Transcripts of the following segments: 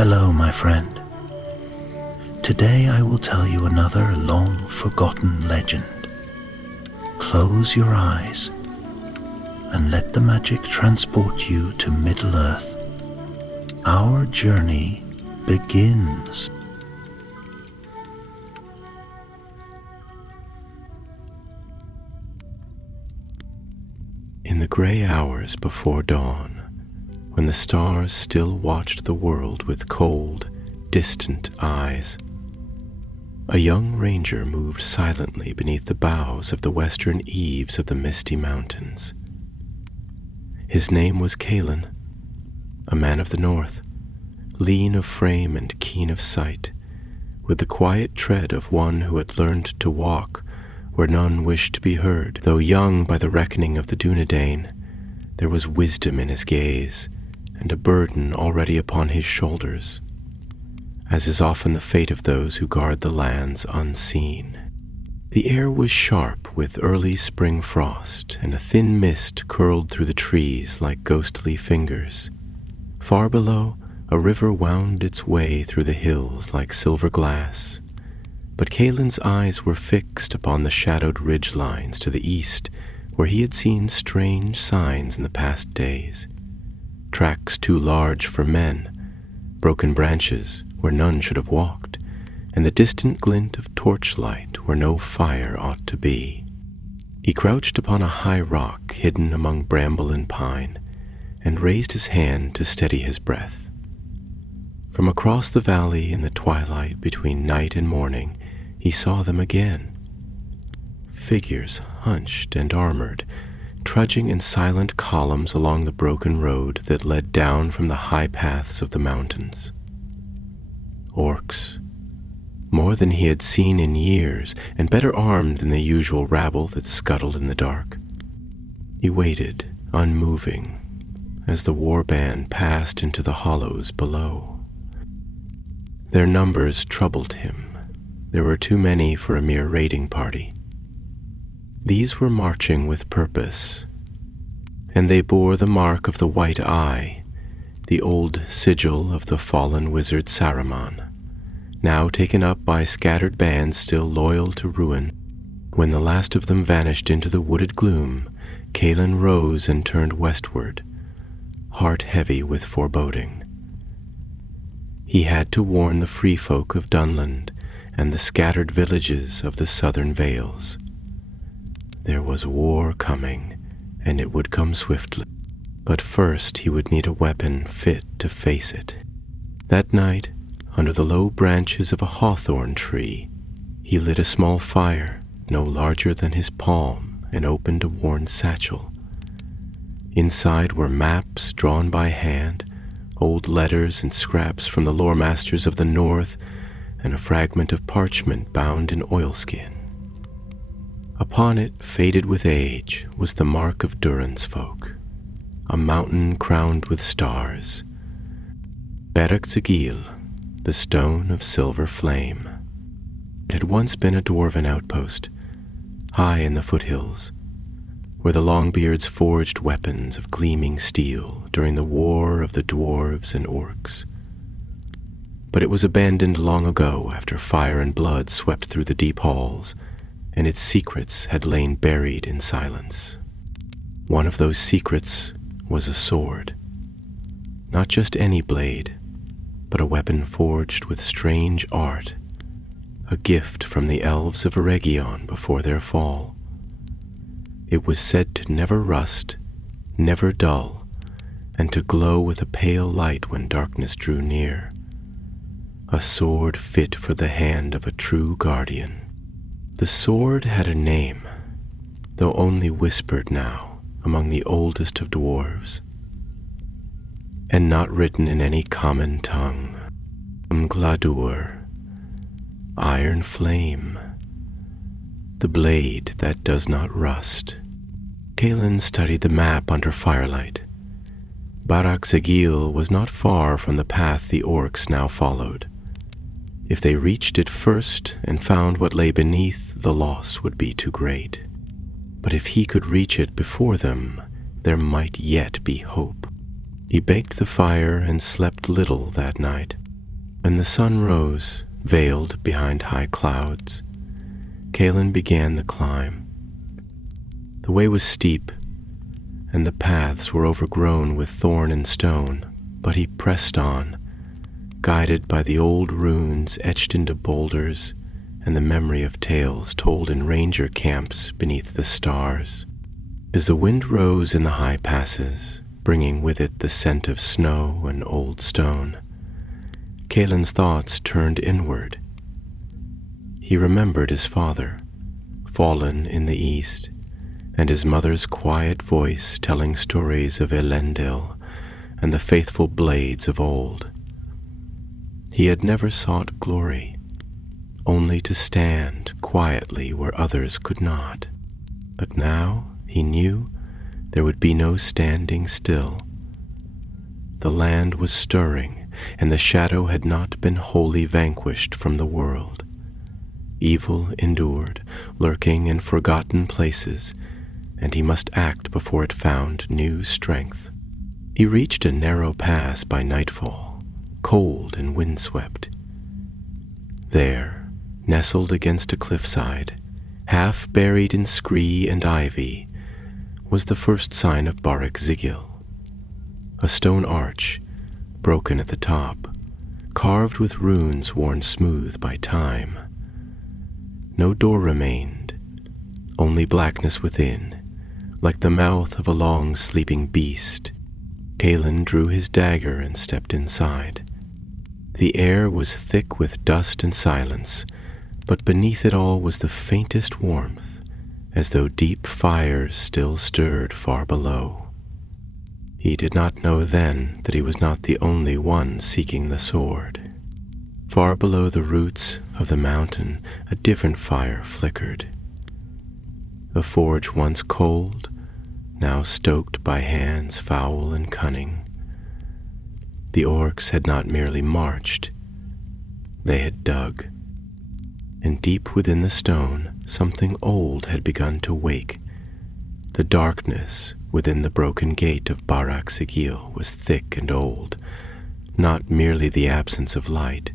Hello, my friend. Today I will tell you another long-forgotten legend. Close your eyes and let the magic transport you to Middle-earth. Our journey begins. In the gray hours before dawn, when the stars still watched the world with cold, distant eyes, a young ranger moved silently beneath the boughs of the western eaves of the misty mountains. His name was Calin, a man of the north, lean of frame and keen of sight, with the quiet tread of one who had learned to walk where none wished to be heard. Though young by the reckoning of the Dunedain, there was wisdom in his gaze and a burden already upon his shoulders, as is often the fate of those who guard the lands unseen. The air was sharp with early spring frost, and a thin mist curled through the trees like ghostly fingers. Far below, a river wound its way through the hills like silver glass, but Caelin's eyes were fixed upon the shadowed ridge lines to the east, where he had seen strange signs in the past days. Tracks too large for men, broken branches where none should have walked, and the distant glint of torchlight where no fire ought to be. He crouched upon a high rock hidden among bramble and pine, and raised his hand to steady his breath. From across the valley in the twilight between night and morning, he saw them again. Figures hunched and armored, trudging in silent columns along the broken road that led down from the high paths of the mountains. Orcs, more than he had seen in years, and better armed than the usual rabble that scuttled in the dark. He waited, unmoving, as the war band passed into the hollows below. Their numbers troubled him. There were too many for a mere raiding party. These were marching with purpose, and they bore the mark of the White Eye, the old sigil of the fallen wizard Saruman, now taken up by scattered bands still loyal to ruin. When the last of them vanished into the wooded gloom, Calin rose and turned westward, heart heavy with foreboding. He had to warn the free folk of Dunland and the scattered villages of the southern vales. There was war coming, and it would come swiftly. But first he would need a weapon fit to face it. That night, under the low branches of a hawthorn tree, he lit a small fire, no larger than his palm, and opened a worn satchel. Inside were maps drawn by hand, old letters and scraps from the lore masters of the north, and a fragment of parchment bound in oilskin. Upon it, faded with age, was the mark of Durin's folk, a mountain crowned with stars. Berak Zagil, the stone of silver flame. It had once been a dwarven outpost, high in the foothills, where the Longbeards forged weapons of gleaming steel during the war of the dwarves and orcs. But it was abandoned long ago after fire and blood swept through the deep halls, and its secrets had lain buried in silence. One of those secrets was a sword. Not just any blade, but a weapon forged with strange art, a gift from the elves of Eregion before their fall. It was said to never rust, never dull, and to glow with a pale light when darkness drew near. A sword fit for the hand of a true guardian. The sword had a name, though only whispered now among the oldest of dwarves, and not written in any common tongue. Gladur, iron flame, the blade that does not rust. Calin studied the map under firelight. Berak Zagil was not far from the path the orcs now followed. If they reached it first and found what lay beneath, the loss would be too great. But if he could reach it before them, there might yet be hope. He baked the fire and slept little that night, When the sun rose, veiled behind high clouds, Callan began the climb. The way was steep, and the paths were overgrown with thorn and stone, but he pressed on, guided by the old runes etched into boulders and the memory of tales told in ranger camps beneath the stars. As the wind rose in the high passes, bringing with it the scent of snow and old stone, Callan's thoughts turned inward. He remembered his father, fallen in the east, and his mother's quiet voice telling stories of Elendil and the faithful blades of old. He had never sought glory, only to stand quietly where others could not. But now he knew there would be no standing still. The land was stirring, and the shadow had not been wholly vanquished from the world. Evil endured, lurking in forgotten places, and he must act before it found new strength. He reached a narrow pass by nightfall, cold and windswept. There, nestled against a cliffside, half buried in scree and ivy, was the first sign of Barak Zigil. A stone arch, broken at the top, carved with runes worn smooth by time. No door remained, only blackness within, like the mouth of a long sleeping beast. Callan drew his dagger and stepped inside. The air was thick with dust and silence, but beneath it all was the faintest warmth, as though deep fires still stirred far below. He did not know then that he was not the only one seeking the sword. Far below the roots of the mountain, a different fire flickered. A forge once cold, now stoked by hands foul and cunning. The orcs had not merely marched, they had dug. And deep within the stone, something old had begun to wake. The darkness within the broken gate of Barak Zigil was thick and old, not merely the absence of light,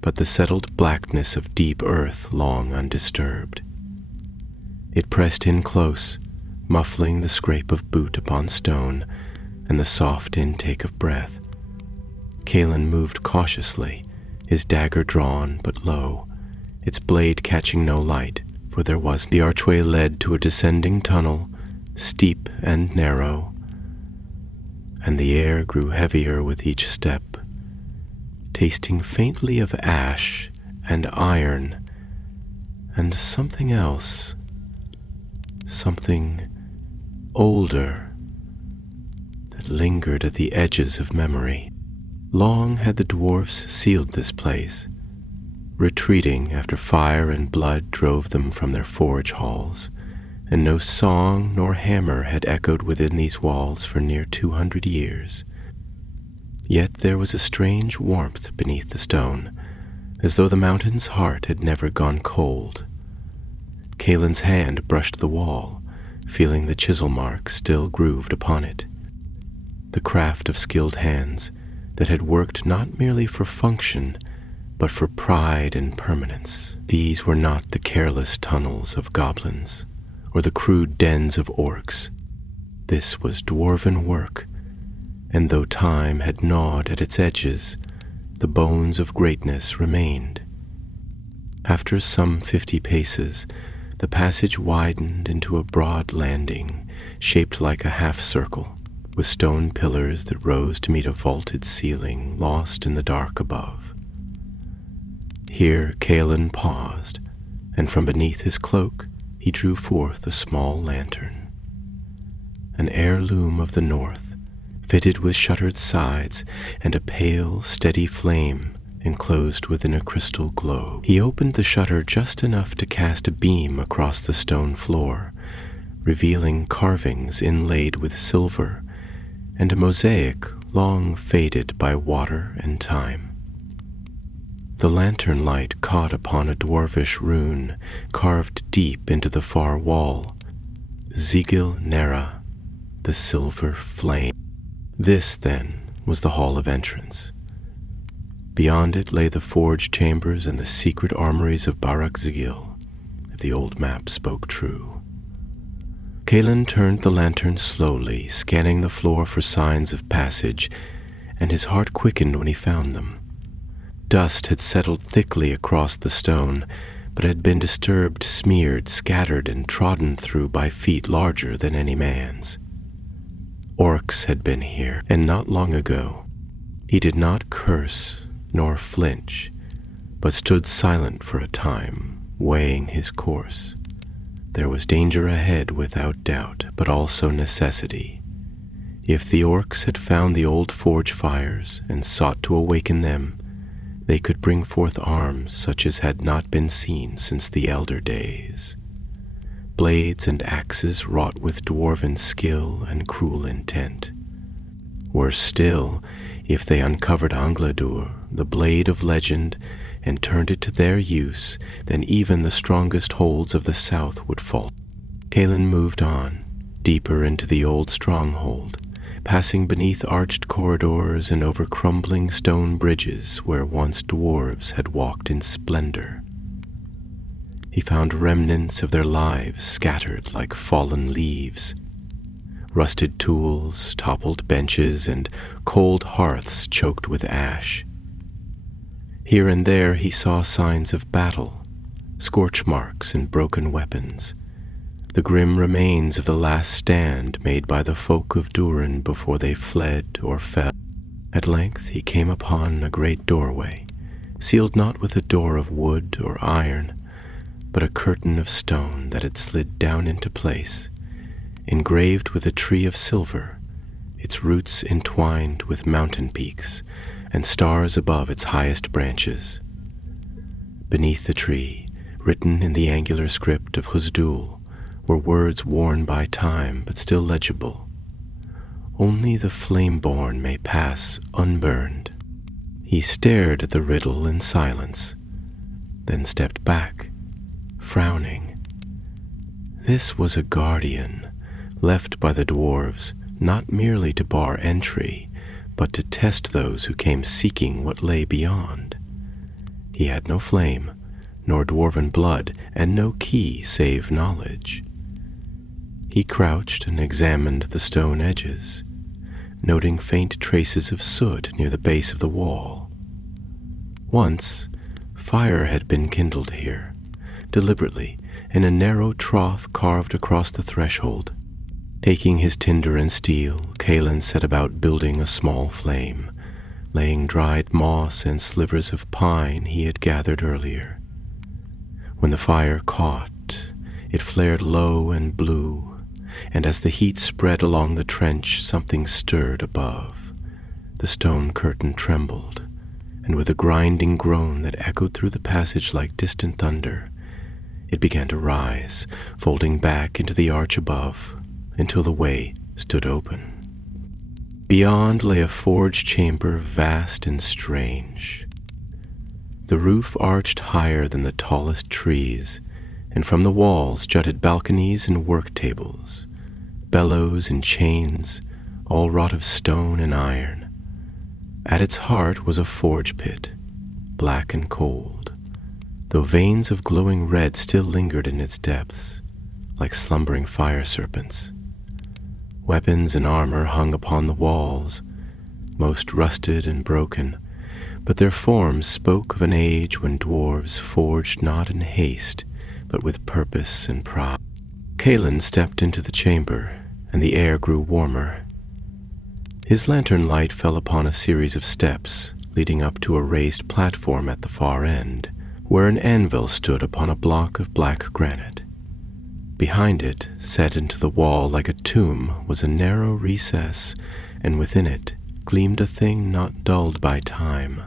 but the settled blackness of deep earth long undisturbed. It pressed in close, muffling the scrape of boot upon stone and the soft intake of breath. Callan moved cautiously, his dagger drawn but low, its blade catching no light, for there was the archway led to a descending tunnel, steep and narrow, and the air grew heavier with each step, tasting faintly of ash and iron and something else, something older that lingered at the edges of memory. Long had the dwarfs sealed this place, retreating after fire and blood drove them from their forge halls, and no song nor hammer had echoed within these walls for near 200 years. Yet there was a strange warmth beneath the stone, as though the mountain's heart had never gone cold. Callan's hand brushed the wall, feeling the chisel mark still grooved upon it. The craft of skilled hands that had worked not merely for function, but for pride and permanence. These were not the careless tunnels of goblins, or the crude dens of orcs. This was dwarven work, and though time had gnawed at its edges, the bones of greatness remained. After some 50 paces, the passage widened into a broad landing, shaped like a half-circle, with stone pillars that rose to meet a vaulted ceiling lost in the dark above. Here Callan paused, and from beneath his cloak he drew forth a small lantern. An heirloom of the north, fitted with shuttered sides and a pale, steady flame enclosed within a crystal globe. He opened the shutter just enough to cast a beam across the stone floor, revealing carvings inlaid with silver and a mosaic long faded by water and time. The lantern light caught upon a dwarvish rune carved deep into the far wall, Zigil Nera, the silver flame. This, then, was the hall of entrance. Beyond it lay the forge chambers and the secret armories of Barak-Zigil, if the old map spoke true. Kalen turned the lantern slowly, scanning the floor for signs of passage, and his heart quickened when he found them. Dust had settled thickly across the stone, but had been disturbed, smeared, scattered, and trodden through by feet larger than any man's. Orcs had been here, and not long ago. He did not curse nor flinch, but stood silent for a time, weighing his course. There was danger ahead without doubt, but also necessity. If the orcs had found the old forge fires and sought to awaken them, they could bring forth arms such as had not been seen since the elder days. Blades and axes wrought with dwarven skill and cruel intent. Worse still, if they uncovered Angladur, the blade of legend, and turned it to their use, then even the strongest holds of the south would fall. Kalen moved on, deeper into the old stronghold, passing beneath arched corridors and over crumbling stone bridges where once dwarves had walked in splendor. He found remnants of their lives scattered like fallen leaves. Rusted tools, toppled benches, and cold hearths choked with ash. Here and there he saw signs of battle, scorch marks and broken weapons, the grim remains of the last stand made by the folk of Durin before they fled or fell. At length he came upon a great doorway, sealed not with a door of wood or iron, but a curtain of stone that had slid down into place, engraved with a tree of silver, its roots entwined with mountain peaks, and stars above its highest branches. Beneath the tree, written in the angular script of Huzdul, were words worn by time but still legible. Only the flame-born may pass unburned. He stared at the riddle in silence, then stepped back, frowning. This was a guardian, left by the dwarves not merely to bar entry, but to test those who came seeking what lay beyond. He had no flame, nor dwarven blood, and no key save knowledge. He crouched and examined the stone edges, noting faint traces of soot near the base of the wall. Once, fire had been kindled here, deliberately, in a narrow trough carved across the threshold. Taking his tinder and steel, Kalen set about building a small flame, laying dried moss and slivers of pine he had gathered earlier. When the fire caught, it flared low and blue, and as the heat spread along the trench, something stirred above. The stone curtain trembled, and with a grinding groan that echoed through the passage like distant thunder, it began to rise, folding back into the arch above, until the way stood open. Beyond lay a forge chamber vast and strange. The roof arched higher than the tallest trees, and from the walls jutted balconies and work tables, bellows and chains, all wrought of stone and iron. At its heart was a forge pit, black and cold, though veins of glowing red still lingered in its depths, like slumbering fire serpents. Weapons and armor hung upon the walls, most rusted and broken, but their forms spoke of an age when dwarves forged not in haste, but with purpose and pride. Kalen stepped into the chamber, and the air grew warmer. His lantern light fell upon a series of steps leading up to a raised platform at the far end, where an anvil stood upon a block of black granite. Behind it, set into the wall like a tomb, was a narrow recess, and within it gleamed a thing not dulled by time.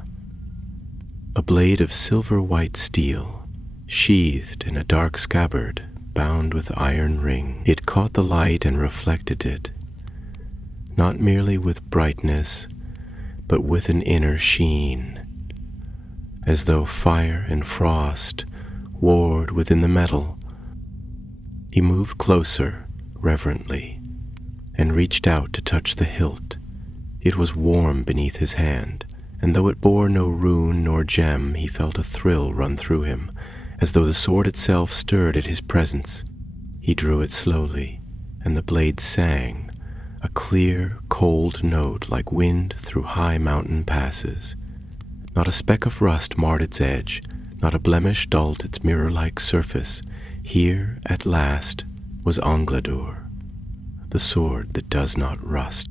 A blade of silver-white steel, sheathed in a dark scabbard, bound with iron ring. It caught the light and reflected it, not merely with brightness, but with an inner sheen, as though fire and frost warred within the metal. He moved closer, reverently, and reached out to touch the hilt. It was warm beneath his hand, and though it bore no rune nor gem, he felt a thrill run through him, as though the sword itself stirred at his presence. He drew it slowly, and the blade sang, a clear, cold note like wind through high mountain passes. Not a speck of rust marred its edge, not a blemish dulled its mirror-like surface. Here, at last, was Angladur, the sword that does not rust.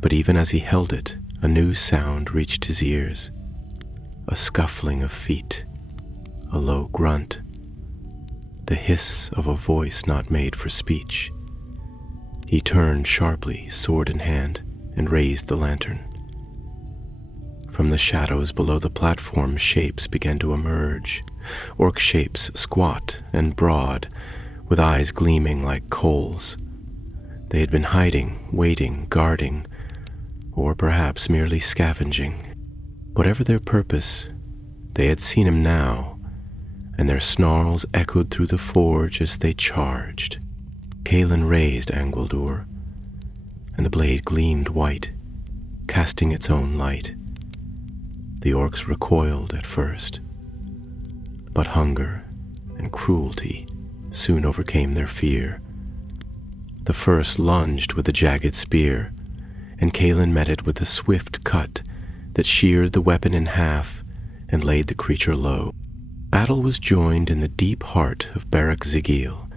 But even as he held it, a new sound reached his ears, a scuffling of feet, a low grunt, the hiss of a voice not made for speech. He turned sharply, sword in hand, and raised the lantern. From the shadows below the platform, shapes began to emerge, orc shapes squat and broad, with eyes gleaming like coals. They had been hiding, waiting, guarding, or perhaps merely scavenging. Whatever their purpose, they had seen him now, and their snarls echoed through the forge as they charged. Kaelin raised Angladur, and the blade gleamed white, casting its own light. The orcs recoiled at first, but hunger and cruelty soon overcame their fear. The first lunged with a jagged spear, and Kaelin met it with a swift cut that sheared the weapon in half and laid the creature low. Battle was joined in the deep heart of Barrack Zigil,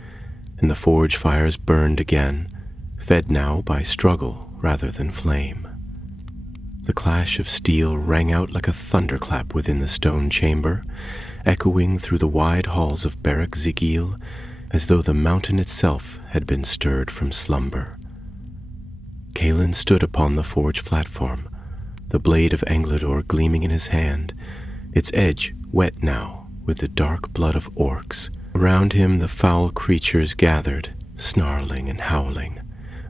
and the forge fires burned again, fed now by struggle rather than flame. The clash of steel rang out like a thunderclap within the stone chamber, echoing through the wide halls of Barrack Zigil as though the mountain itself had been stirred from slumber. Kaelin stood upon the forge platform, the blade of Angladur gleaming in his hand, its edge wet now with the dark blood of orcs. Around him the foul creatures gathered, snarling and howling,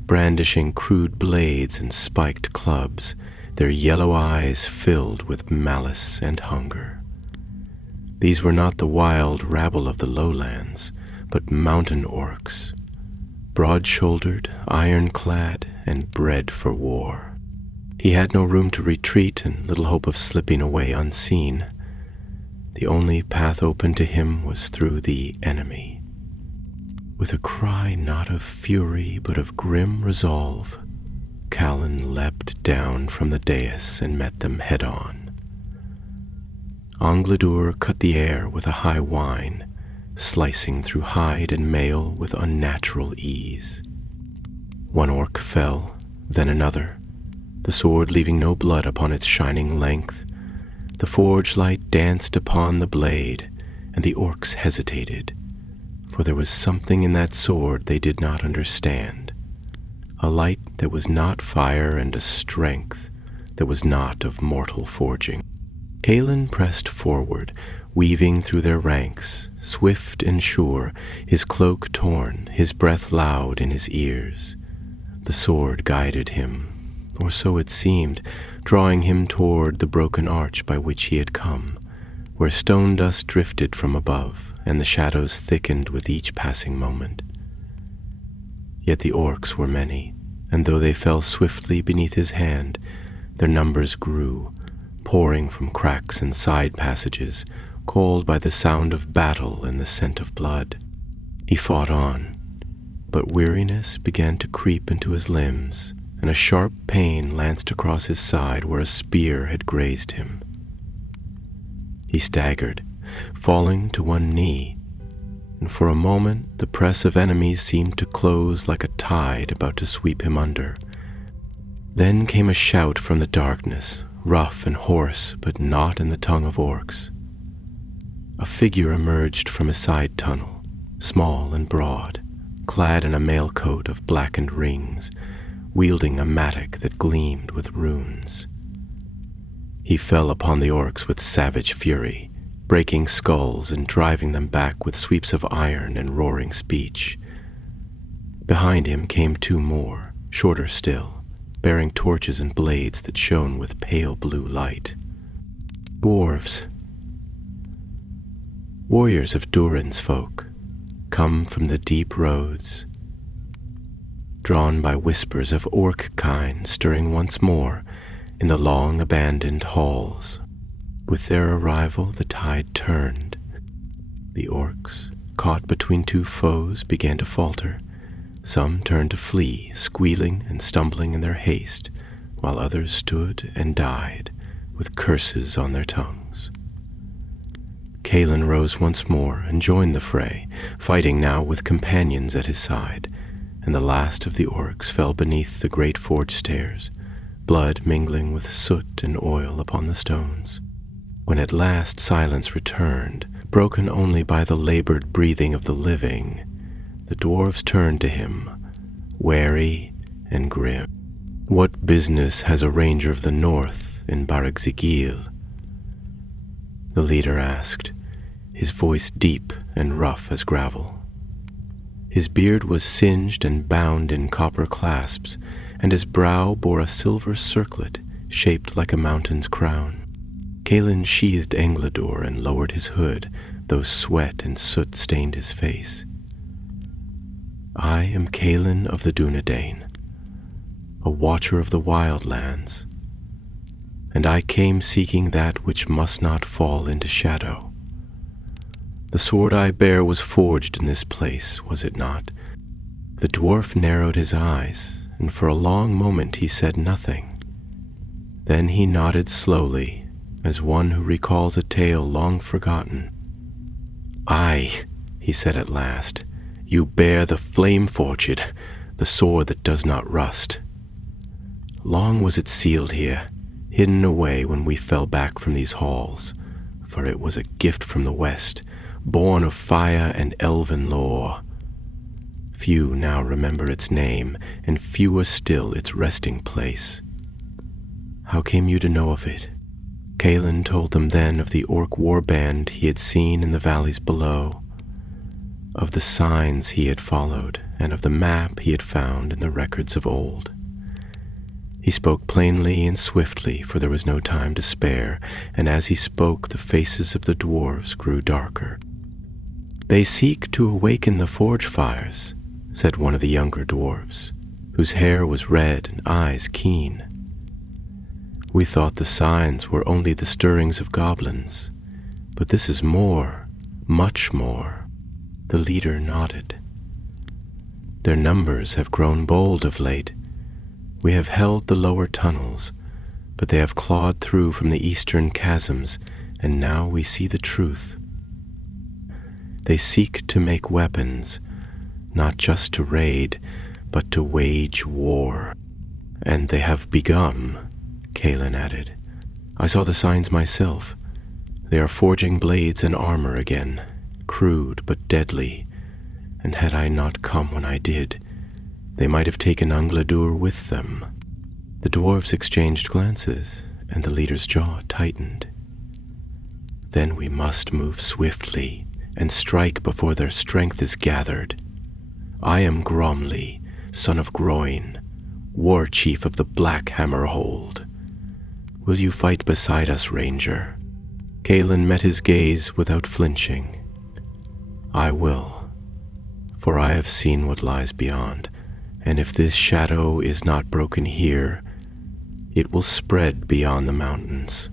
brandishing crude blades and spiked clubs, their yellow eyes filled with malice and hunger. These were not the wild rabble of the lowlands, but mountain orcs, broad-shouldered, iron-clad, and bred for war. He had no room to retreat and little hope of slipping away unseen. The only path open to him was through the enemy. With a cry not of fury but of grim resolve, Callan leapt down from the dais and met them head-on. Angladur cut the air with a high whine, slicing through hide and mail with unnatural ease. One orc fell, then another, the sword leaving no blood upon its shining length. The forge light danced upon the blade, and the orcs hesitated, for there was something in that sword they did not understand, a light that was not fire and a strength that was not of mortal forging. Kaelin pressed forward, weaving through their ranks, swift and sure, his cloak torn, his breath loud in his ears. The sword guided him, or so it seemed, drawing him toward the broken arch by which he had come, where stone dust drifted from above, and the shadows thickened with each passing moment. Yet the orcs were many, and though they fell swiftly beneath his hand, their numbers grew, pouring from cracks and side passages, called by the sound of battle and the scent of blood. He fought on, but weariness began to creep into his limbs, and a sharp pain lanced across his side where a spear had grazed him. He staggered, falling to one knee, and for a moment the press of enemies seemed to close like a tide about to sweep him under. Then came a shout from the darkness, rough and hoarse, but not in the tongue of orcs. A figure emerged from a side tunnel, small and broad, clad in a mailcoat of blackened rings, wielding a mattock that gleamed with runes. He fell upon the orcs with savage fury, breaking skulls and driving them back with sweeps of iron and roaring speech. Behind him came two more, shorter still, bearing torches and blades that shone with pale blue light. Dwarves, warriors of Durin's folk, come from the deep roads, drawn by whispers of orc kind stirring once more, in the long abandoned halls. With their arrival, the tide turned. The orcs, caught between two foes, began to falter. Some turned to flee, squealing and stumbling in their haste, while others stood and died, with curses on their tongues. Calen rose once more and joined the fray, fighting now with companions at his side, and the last of the orcs fell beneath the great forge stairs, blood mingling with soot and oil upon the stones. When at last silence returned, broken only by the labored breathing of the living, the dwarves turned to him, wary and grim. "What business has a ranger of the north in Baragzigil?" the leader asked, his voice deep and rough as gravel. His beard was singed and bound in copper clasps, and his brow bore a silver circlet shaped like a mountain's crown. Calen sheathed Engladur and lowered his hood, though sweat and soot stained his face. "I am Calen of the Dunedain, a watcher of the wildlands, and I came seeking that which must not fall into shadow. The sword I bear was forged in this place, was it not?" The dwarf narrowed his eyes, and for a long moment he said nothing. Then he nodded slowly, as one who recalls a tale long forgotten. "Aye," he said at last, "you bear the flame-forged, the sword that does not rust. Long was it sealed here, hidden away when we fell back from these halls, for it was a gift from the west, born of fire and elven lore. Few now remember its name, and fewer still its resting place. How came you to know of it?" Calen told them then of the orc warband he had seen in the valleys below, of the signs he had followed, and of the map he had found in the records of old. He spoke plainly and swiftly, for there was no time to spare, and as he spoke the faces of the dwarves grew darker. "They seek to awaken the forge fires," said one of the younger dwarves, whose hair was red and eyes keen. "We thought the signs were only the stirrings of goblins, but this is more, much more." The leader nodded. "Their numbers have grown bold of late. We have held the lower tunnels, but they have clawed through from the eastern chasms, and now we see the truth. They seek to make weapons, not just to raid, but to wage war. And they have begun," Calen added. "I saw the signs myself. They are forging blades and armor again, crude but deadly, and had I not come when I did, they might have taken Angladur with them." The dwarves exchanged glances, and the leader's jaw tightened. "Then we must move swiftly and strike before their strength is gathered. I am Gromley, son of Groin, war chief of the Black Hammer Hold. Will you fight beside us, ranger?" Calen met his gaze without flinching. "I will, for I have seen what lies beyond, and if this shadow is not broken here, it will spread beyond the mountains."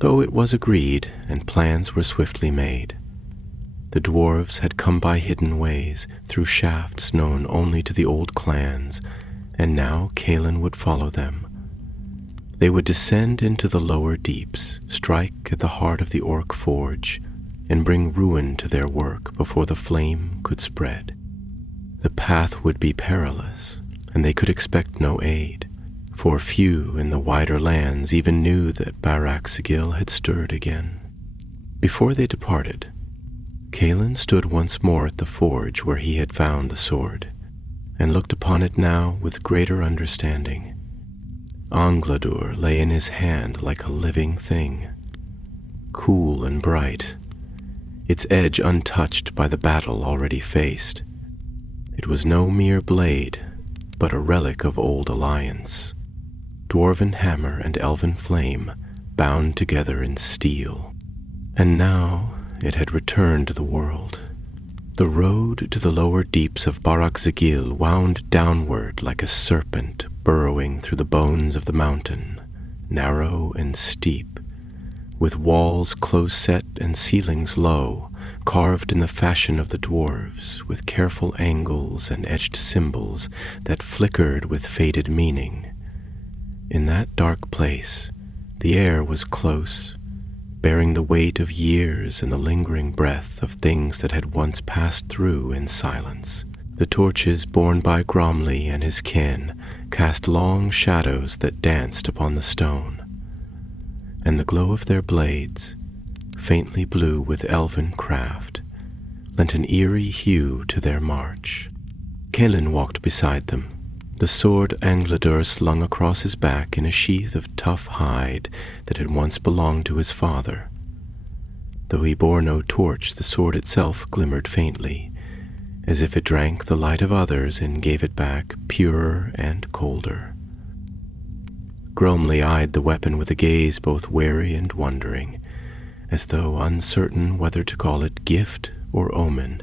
Though it was agreed, and plans were swiftly made. The dwarves had come by hidden ways, through shafts known only to the old clans, and now Calen would follow them. They would descend into the lower deeps, strike at the heart of the orc forge, and bring ruin to their work before the flame could spread. The path would be perilous, and they could expect no aid, for few in the wider lands even knew that Baragzigil had stirred again. Before they departed, Calen stood once more at the forge where he had found the sword, and looked upon it now with greater understanding. Angladur lay in his hand like a living thing, cool and bright, its edge untouched by the battle already faced. It was no mere blade, but a relic of old alliance, dwarven hammer and elven flame bound together in steel. And now it had returned to the world. The road to the lower deeps of Baragzigil wound downward like a serpent burrowing through the bones of the mountain, narrow and steep, with walls close-set and ceilings low, carved in the fashion of the dwarves, with careful angles and etched symbols that flickered with faded meaning. In that dark place, the air was close, bearing the weight of years and the lingering breath of things that had once passed through in silence. The torches borne by Gromley and his kin cast long shadows that danced upon the stone, and the glow of their blades, faintly blue with elven craft, lent an eerie hue to their march. Caelan walked beside them, the sword Angladur slung across his back in a sheath of tough hide that had once belonged to his father. Though he bore no torch, the sword itself glimmered faintly, as if it drank the light of others and gave it back purer and colder. Gromley eyed the weapon with a gaze both wary and wondering, as though uncertain whether to call it gift or omen,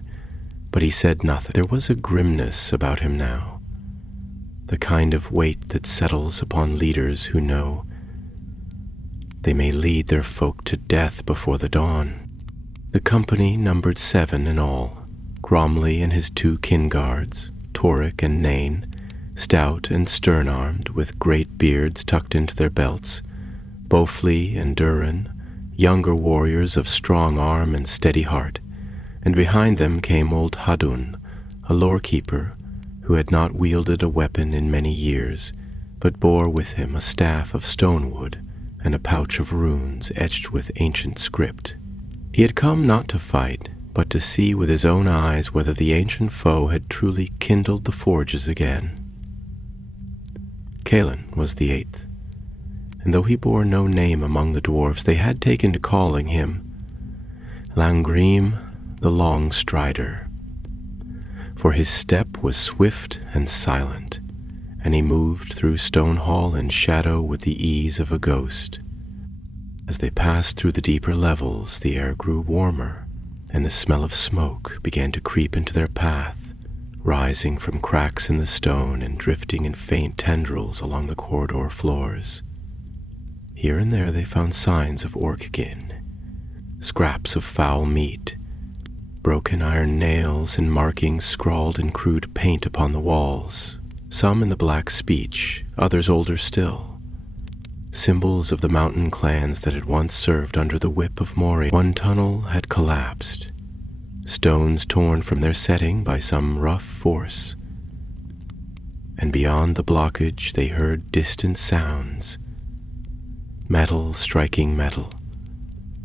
but he said nothing. There was a grimness about him now, the kind of weight that settles upon leaders who know they may lead their folk to death before the dawn. The company numbered 7 in all, Gromley and his 2 kin guards, Toric and Nain, stout and stern-armed, with great beards tucked into their belts, Bofli and Durin, younger warriors of strong arm and steady heart, and behind them came old Hadun, a lore-keeper who had not wielded a weapon in many years, but bore with him a staff of stonewood and a pouch of runes etched with ancient script. He had come not to fight, but to see with his own eyes whether the ancient foe had truly kindled the forges again. Caelan was the 8th, and though he bore no name among the dwarves, they had taken to calling him Langrim the Long Strider, for his step was swift and silent, and he moved through stone hall and shadow with the ease of a ghost. As they passed through the deeper levels, the air grew warmer, and the smell of smoke began to creep into their path, rising from cracks in the stone and drifting in faint tendrils along the corridor floors. Here and there they found signs of orckin, scraps of foul meat, broken iron nails and markings scrawled in crude paint upon the walls, some in the black speech, others older still, symbols of the mountain clans that had once served under the whip of Mori. One tunnel had collapsed, stones torn from their setting by some rough force, and beyond the blockage they heard distant sounds, metal striking metal,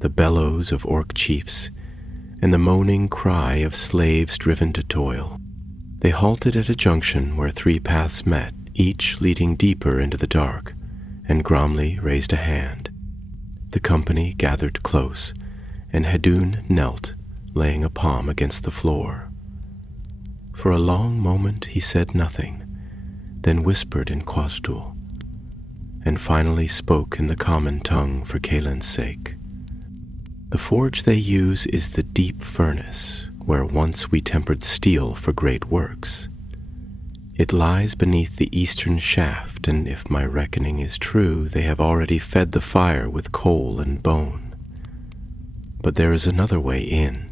the bellows of orc chiefs, and the moaning cry of slaves driven to toil. They halted at a junction where 3 paths met, each leading deeper into the dark, and Gromley raised a hand. The company gathered close, and Hadun knelt, laying a palm against the floor. For a long moment he said nothing, then whispered in Quasdul, and finally spoke in the common tongue for Caelan's sake. The forge they use is the deep furnace, where once we tempered steel for great works. It lies beneath the eastern shaft, and if my reckoning is true, they have already fed the fire with coal and bone. But there is another way in,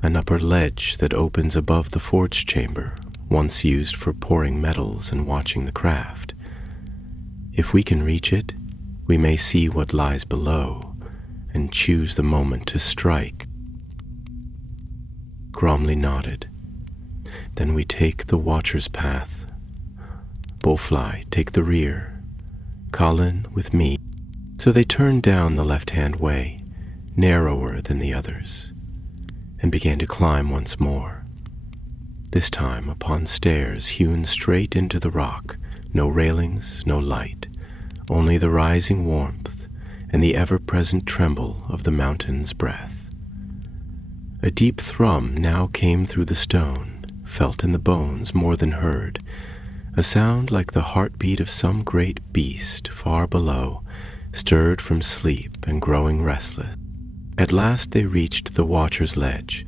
an upper ledge that opens above the forge chamber, once used for pouring metals and watching the craft. If we can reach it, we may see what lies below, and choose the moment to strike. Gromley nodded. Then we take the Watcher's path. Bowfly, take the rear. Colin with me. So they turned down the left-hand way, narrower than the others, and began to climb once more. This time upon stairs hewn straight into the rock, no railings, no light, only the rising warmth and the ever-present tremble of the mountain's breath. A deep thrum now came through the stone, felt in the bones more than heard, a sound like the heartbeat of some great beast far below, stirred from sleep and growing restless. At last they reached the Watcher's ledge,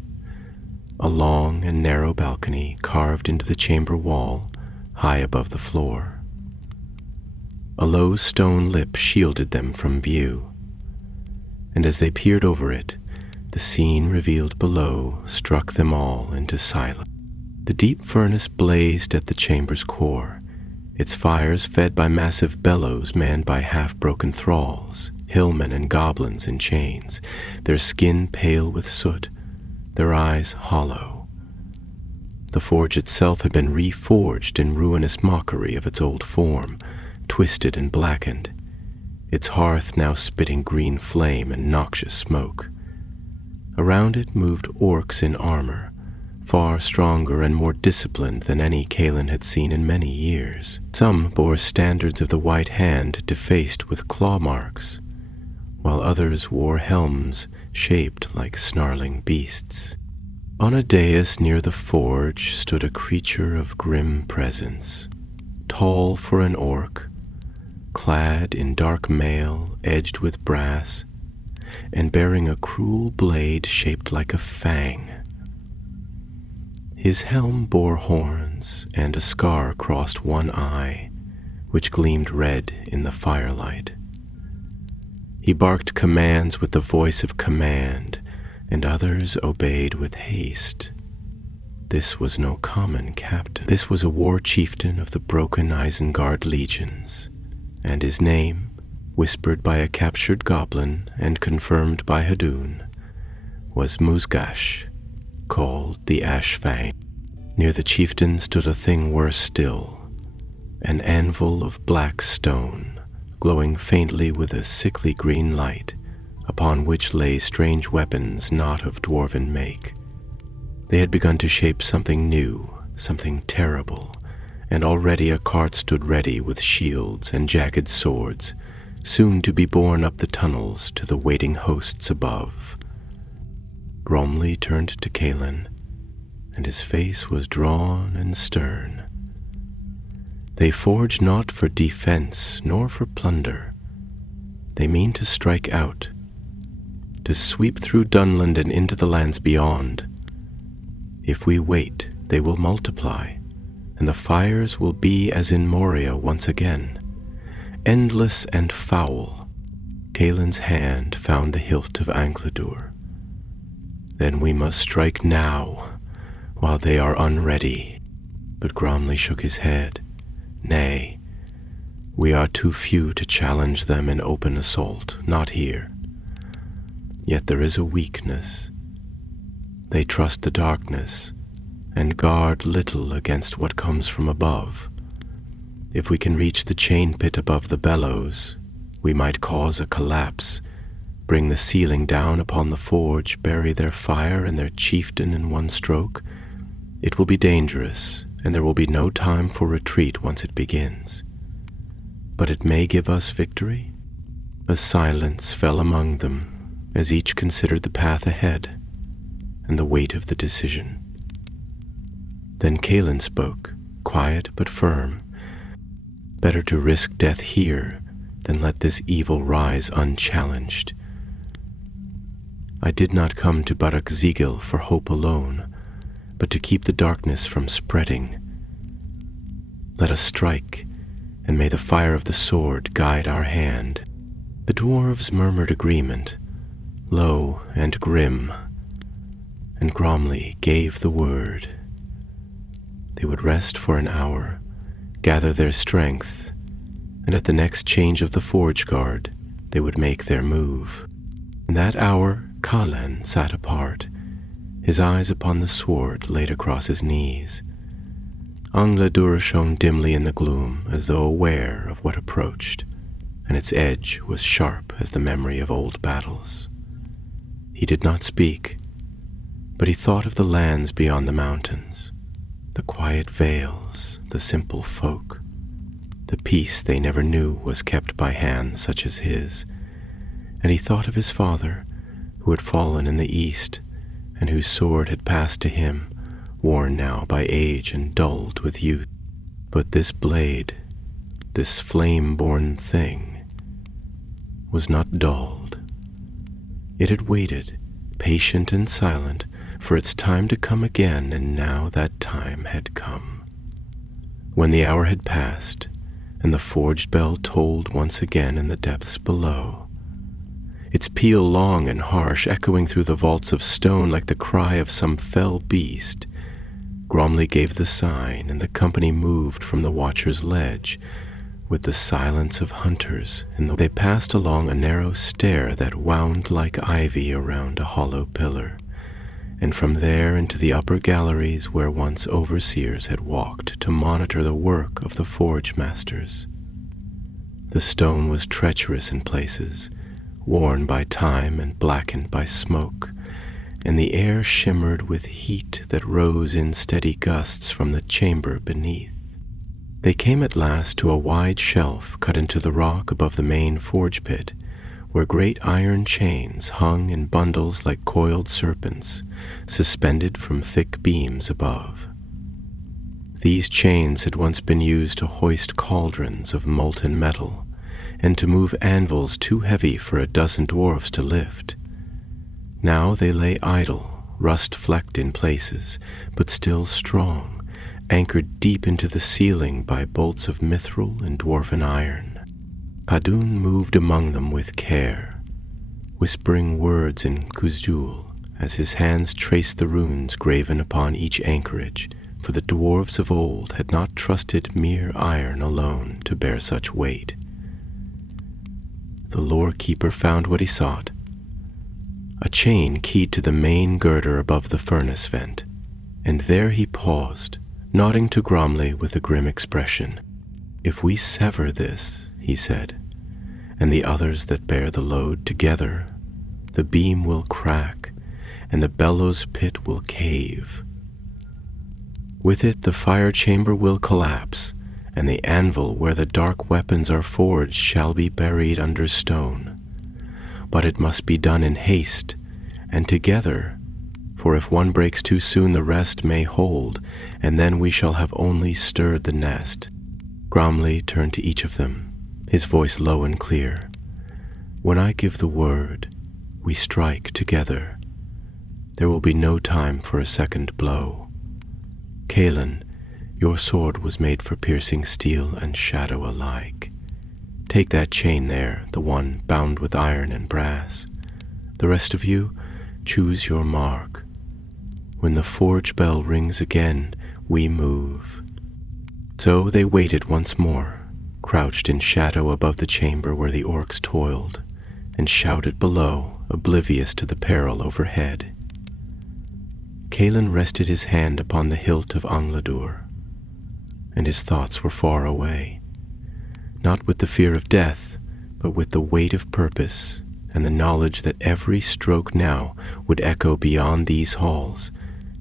a long and narrow balcony carved into the chamber wall, high above the floor. A low stone lip shielded them from view, and as they peered over it, the scene revealed below struck them all into silence. The deep furnace blazed at the chamber's core, its fires fed by massive bellows manned by half-broken thralls, hillmen and goblins in chains, their skin pale with soot, their eyes hollow. The forge itself had been reforged in ruinous mockery of its old form, twisted and blackened, its hearth now spitting green flame and noxious smoke. Around it moved orcs in armor, far stronger and more disciplined than any Calin had seen in many years. Some bore standards of the White Hand defaced with claw marks, while others wore helms shaped like snarling beasts. On a dais near the forge stood a creature of grim presence, tall for an orc, clad in dark mail edged with brass, and bearing a cruel blade shaped like a fang. His helm bore horns, and a scar crossed one eye, which gleamed red in the firelight. He barked commands with the voice of command, and others obeyed with haste. This was no common captain. This was a war chieftain of the broken Isengard legions, and his name, whispered by a captured goblin and confirmed by Hadun, was Musgash, called the Ashfang. Near the chieftain stood a thing worse still, an anvil of black stone, glowing faintly with a sickly green light, upon which lay strange weapons not of dwarven make. They had begun to shape something new, something terrible, and already a cart stood ready with shields and jagged swords, soon to be borne up the tunnels to the waiting hosts above. Gromley turned to Calin, and his face was drawn and stern. They forge not for defense nor for plunder. They mean to strike out, to sweep through Dunland and into the lands beyond. If we wait, they will multiply, and the fires will be as in Moria once again, endless and foul. Caelin's hand found the hilt of Ancledur. Then we must strike now, while they are unready. But Gromley shook his head. Nay, we are too few to challenge them in open assault, not here. Yet there is a weakness. They trust the darkness, and guard little against what comes from above. If we can reach the chain pit above the bellows, we might cause a collapse, bring the ceiling down upon the forge, bury their fire and their chieftain in one stroke. It will be dangerous, and there will be no time for retreat once it begins. But it may give us victory. A silence fell among them as each considered the path ahead and the weight of the decision. Then Calin spoke, quiet but firm. Better to risk death here than let this evil rise unchallenged. I did not come to Barak-Zegil for hope alone, but to keep the darkness from spreading. Let us strike, and may the fire of the sword guide our hand. The dwarves murmured agreement, low and grim, and Gromley gave the word. They would rest for an hour, gather their strength, and at the next change of the forge guard, they would make their move. In that hour, Kalen sat apart, his eyes upon the sword laid across his knees. Angledur shone dimly in the gloom as though aware of what approached, and its edge was sharp as the memory of old battles. He did not speak, but he thought of the lands beyond the mountains, the quiet vales, the simple folk. The peace they never knew was kept by hands such as his, and he thought of his father, who had fallen in the east, and whose sword had passed to him, worn now by age and dulled with youth. But this blade, this flame-born thing, was not dulled. It had waited, patient and silent, for its time to come again, and now that time had come. When the hour had passed, and the forged bell tolled once again in the depths below, its peal long and harsh, echoing through the vaults of stone like the cry of some fell beast. Gromley gave the sign, and the company moved from the watcher's ledge with the silence of hunters, and they passed along a narrow stair that wound like ivy around a hollow pillar, and from there into the upper galleries where once overseers had walked to monitor the work of the forge masters. The stone was treacherous in places, worn by time and blackened by smoke, and the air shimmered with heat that rose in steady gusts from the chamber beneath. They came at last to a wide shelf cut into the rock above the main forge pit, where great iron chains hung in bundles like coiled serpents, suspended from thick beams above. These chains had once been used to hoist cauldrons of molten metal, and to move anvils too heavy for a dozen dwarfs to lift. Now they lay idle, rust-flecked in places, but still strong, anchored deep into the ceiling by bolts of mithril and dwarfen iron. Hadun moved among them with care, whispering words in Kuzul as his hands traced the runes graven upon each anchorage, for the dwarves of old had not trusted mere iron alone to bear such weight. The lore-keeper found what he sought, a chain keyed to the main girder above the furnace vent, and there he paused, nodding to Gromley with a grim expression. "If we sever this," he said, "and the others that bear the load together, the beam will crack, and the bellows pit will cave. With it the fire chamber will collapse, and the anvil where the dark weapons are forged shall be buried under stone. But it must be done in haste, and together, for if one breaks too soon the rest may hold, and then we shall have only stirred the nest." Gromley turned to each of them, his voice low and clear. "When I give the word, we strike together. There will be no time for a second blow. Kaelin, your sword was made for piercing steel and shadow alike. Take that chain there, the one bound with iron and brass. The rest of you, choose your mark. When the forge bell rings again, we move." So they waited once more, crouched in shadow above the chamber where the orcs toiled, and shouted below, oblivious to the peril overhead. Kaelin rested his hand upon the hilt of Angladur, and his thoughts were far away, not with the fear of death, but with the weight of purpose and the knowledge that every stroke now would echo beyond these halls,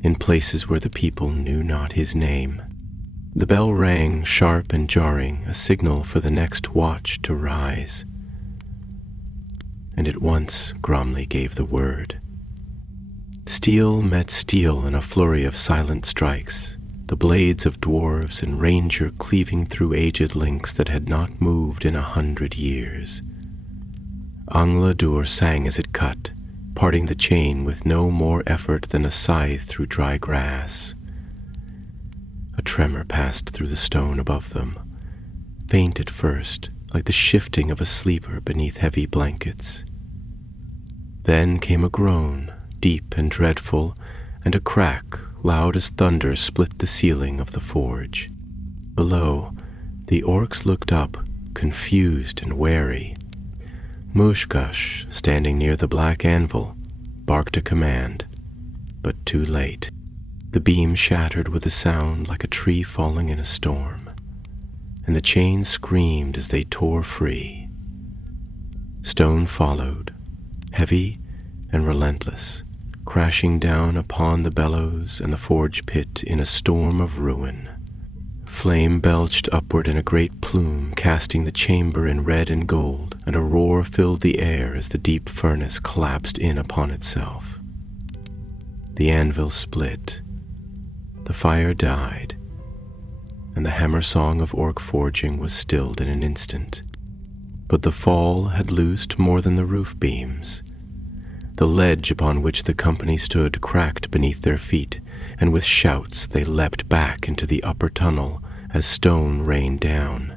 in places where the people knew not his name. The bell rang sharp and jarring, a signal for the next watch to rise. And at once Gromley gave the word. Steel met steel in a flurry of silent strikes, the blades of dwarves and ranger cleaving through aged links that had not moved in 100 years. Angladur sang as it cut, parting the chain with no more effort than a scythe through dry grass. A tremor passed through the stone above them, faint at first, like the shifting of a sleeper beneath heavy blankets. Then came a groan, deep and dreadful, and a crack, loud as thunder, split the ceiling of the forge. Below, the orcs looked up, confused and wary. Mushkush, standing near the black anvil, barked a command, but too late. The beam shattered with a sound like a tree falling in a storm, and the chains screamed as they tore free. Stone followed, heavy and relentless, crashing down upon the bellows and the forge pit in a storm of ruin. Flame belched upward in a great plume, casting the chamber in red and gold, and a roar filled the air as the deep furnace collapsed in upon itself. The anvil split, the fire died, and the hammer song of orc forging was stilled in an instant. But the fall had loosed more than the roof beams. The ledge upon which the company stood cracked beneath their feet, and with shouts they leapt back into the upper tunnel as stone rained down,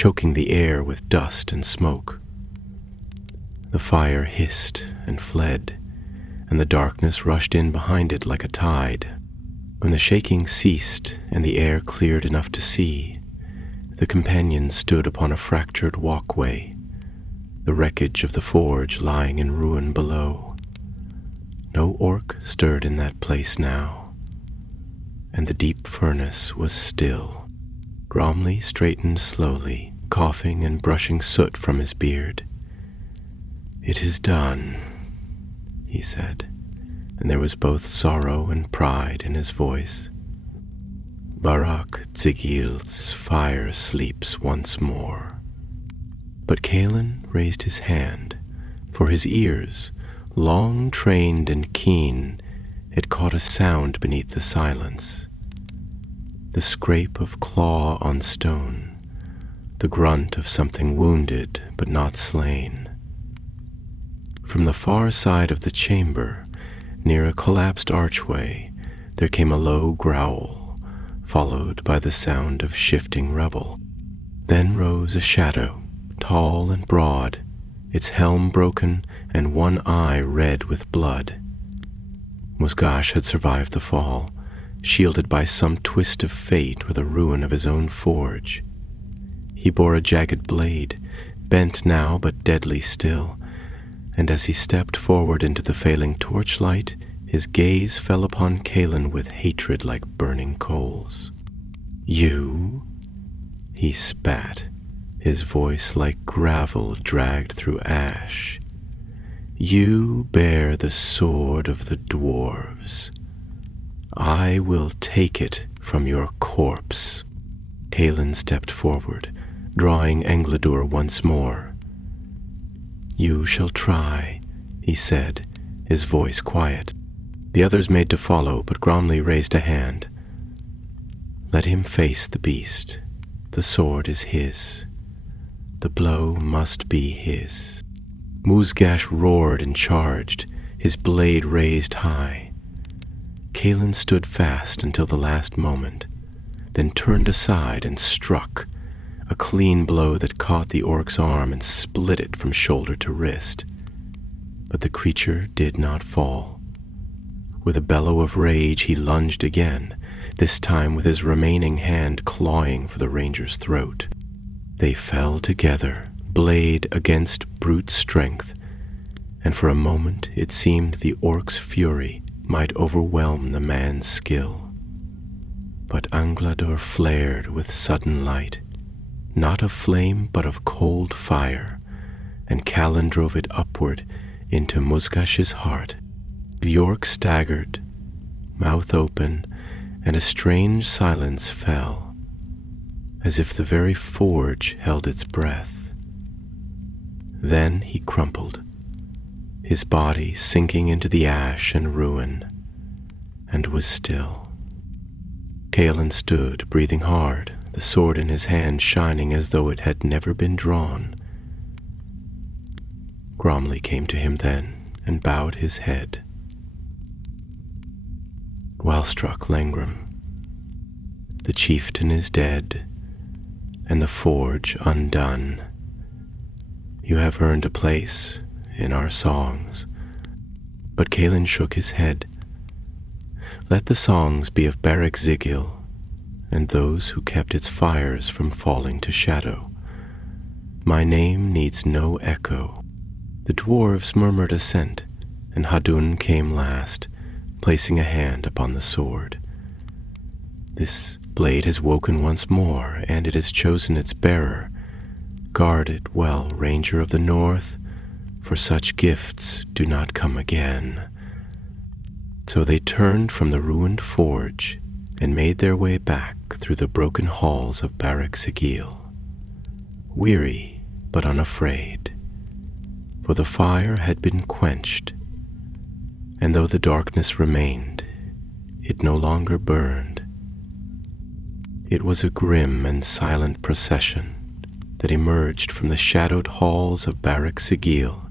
choking the air with dust and smoke. The fire hissed and fled, and the darkness rushed in behind it like a tide. When the shaking ceased and the air cleared enough to see, the companions stood upon a fractured walkway, the wreckage of the forge lying in ruin below. No orc stirred in that place now, and the deep furnace was still. Gromley straightened slowly, coughing and brushing soot from his beard. "It is done," he said, and there was both sorrow and pride in his voice. "Barak Zigil's fire sleeps once more." But Kalen raised his hand, for his ears, long trained and keen, had caught a sound beneath the silence. The scrape of claw on stone, the grunt of something wounded but not slain. From the far side of the chamber, near a collapsed archway, there came a low growl, followed by the sound of shifting rubble. Then rose a shadow, tall and broad, its helm broken and one eye red with blood. Musgash had survived the fall, shielded by some twist of fate or the ruin of his own forge. He bore a jagged blade, bent now but deadly still, and as he stepped forward into the failing torchlight, his gaze fell upon Kalen with hatred like burning coals. "You?" he spat, his voice like gravel dragged through ash. "You bear the sword of the dwarves. I will take it from your corpse." Kalen stepped forward, drawing Engladur once more. "You shall try," he said, his voice quiet. The others made to follow, but Gromley raised a hand. "Let him face the beast. The sword is his. The blow must be his." Musgash roared and charged, his blade raised high. Kalen stood fast until the last moment, then turned aside and struck, a clean blow that caught the orc's arm and split it from shoulder to wrist. But the creature did not fall. With a bellow of rage, he lunged again, this time with his remaining hand clawing for the ranger's throat. They fell together, blade against brute strength, and for a moment it seemed the orc's fury might overwhelm the man's skill. But Angladur flared with sudden light, not of flame but of cold fire, and Callan drove it upward into Musgash's heart. The orc staggered, mouth open, and a strange silence fell, as if the very forge held its breath. Then he crumpled, his body sinking into the ash and ruin, and was still. Kalen stood, breathing hard, the sword in his hand shining as though it had never been drawn. Gromley came to him then and bowed his head. "Well struck, Langrim. The chieftain is dead, and the forge undone. You have earned a place in our songs." But Kalen shook his head. "Let the songs be of Barak Zigil, and those who kept its fires from falling to shadow. My name needs no echo." The dwarves murmured assent, and Hadun came last, placing a hand upon the sword. "This blade has woken once more, and it has chosen its bearer. Guard it well, Ranger of the North, for such gifts do not come again." So they turned from the ruined forge and made their way back through the broken halls of Barak Sigil, weary but unafraid, for the fire had been quenched, and though the darkness remained, it no longer burned. It was a grim and silent procession that emerged from the shadowed halls of Barak Sigil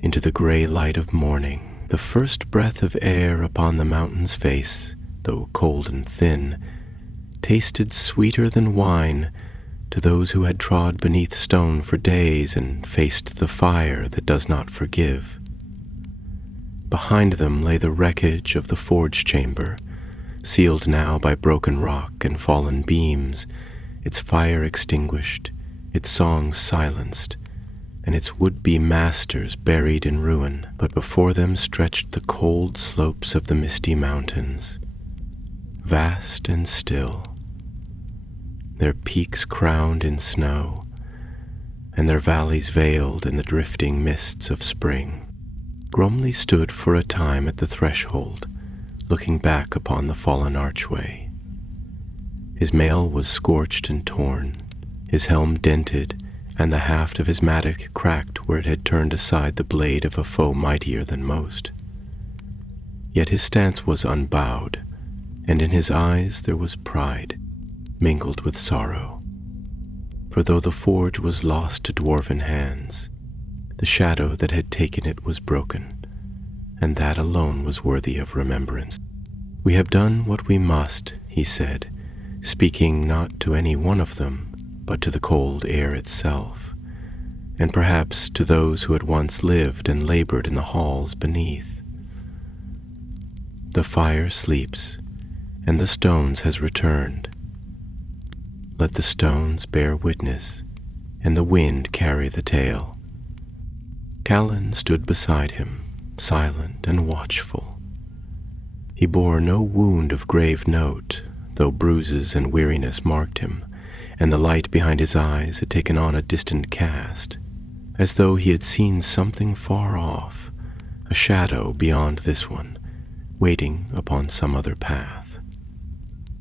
into the gray light of morning. The first breath of air upon the mountain's face, though cold and thin, tasted sweeter than wine to those who had trod beneath stone for days and faced the fire that does not forgive. Behind them lay the wreckage of the forge chamber, sealed now by broken rock and fallen beams, its fire extinguished, its songs silenced, and its would-be masters buried in ruin. But before them stretched the cold slopes of the misty mountains, vast and still, their peaks crowned in snow, and their valleys veiled in the drifting mists of spring. Grumley stood for a time at the threshold, looking back upon the fallen archway. His mail was scorched and torn, his helm dented, and the haft of his mattock cracked where it had turned aside the blade of a foe mightier than most. Yet his stance was unbowed, and in his eyes there was pride, mingled with sorrow. For though the forge was lost to dwarven hands, the shadow that had taken it was broken, and that alone was worthy of remembrance. "We have done what we must," he said, speaking not to any one of them, but to the cold air itself, and perhaps to those who had once lived and labored in the halls beneath. "The fire sleeps, and the stones has returned. Let the stones bear witness, and the wind carry the tale." Callan stood beside him, silent and watchful. He bore no wound of grave note, though bruises and weariness marked him, and the light behind his eyes had taken on a distant cast, as though he had seen something far off, a shadow beyond this one, waiting upon some other path.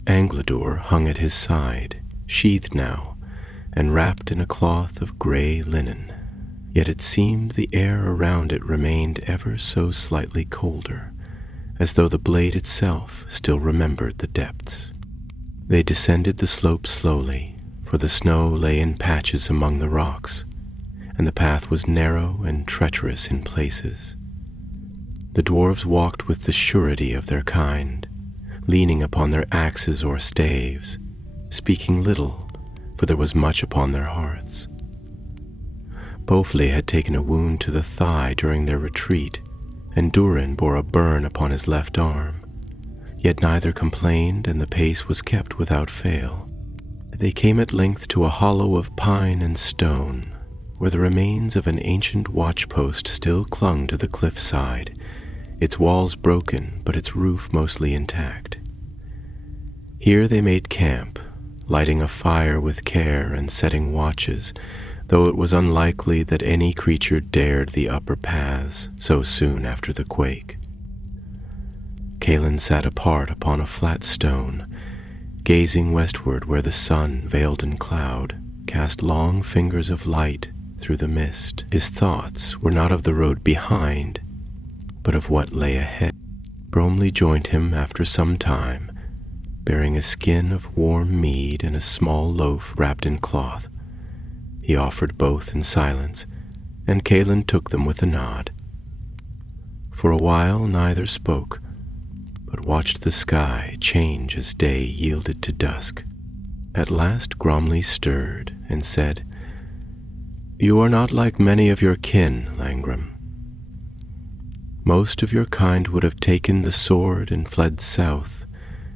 Anglador hung at his side, sheathed now, and wrapped in a cloth of grey linen. Yet it seemed the air around it remained ever so slightly colder, as though the blade itself still remembered the depths. They descended the slope slowly, for the snow lay in patches among the rocks, and the path was narrow and treacherous in places. The dwarves walked with the surety of their kind, leaning upon their axes or staves, speaking little, for there was much upon their hearts. Bofli had taken a wound to the thigh during their retreat, and Durin bore a burn upon his left arm, yet neither complained, and the pace was kept without fail. They came at length to a hollow of pine and stone, where the remains of an ancient watchpost still clung to the cliffside, its walls broken but its roof mostly intact. Here they made camp, lighting a fire with care and setting watches, though it was unlikely that any creature dared the upper paths so soon after the quake. Callan sat apart upon a flat stone, gazing westward where the sun, veiled in cloud, cast long fingers of light through the mist. His thoughts were not of the road behind, but of what lay ahead. Bromley joined him after some time, bearing a skin of warm mead and a small loaf wrapped in cloth. He offered both in silence, and Callan took them with a nod. For a while neither spoke, but watched the sky change as day yielded to dusk. At last Gromley stirred and said, "You are not like many of your kin, Langram. Most of your kind would have taken the sword and fled south,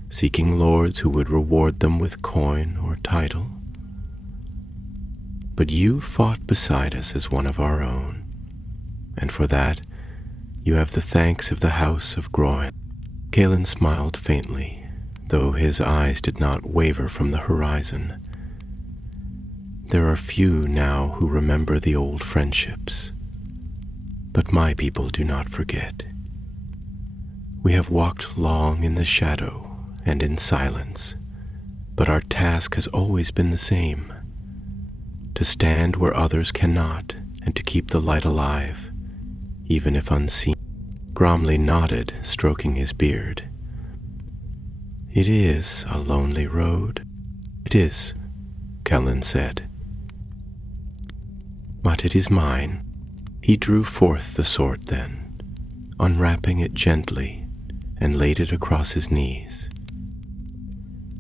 seeking lords who would reward them with coin or title. But you fought beside us as one of our own, and for that you have the thanks of the House of Groin." Callan smiled faintly, though his eyes did not waver from the horizon. "There are few now who remember the old friendships, but my people do not forget. We have walked long in the shadow and in silence, but our task has always been the same: to stand where others cannot, and to keep the light alive, even if unseen." Gromley nodded, stroking his beard. "It is a lonely road." "It is," Callan said. "But it is mine." He drew forth the sword then, unwrapping it gently, and laid it across his knees.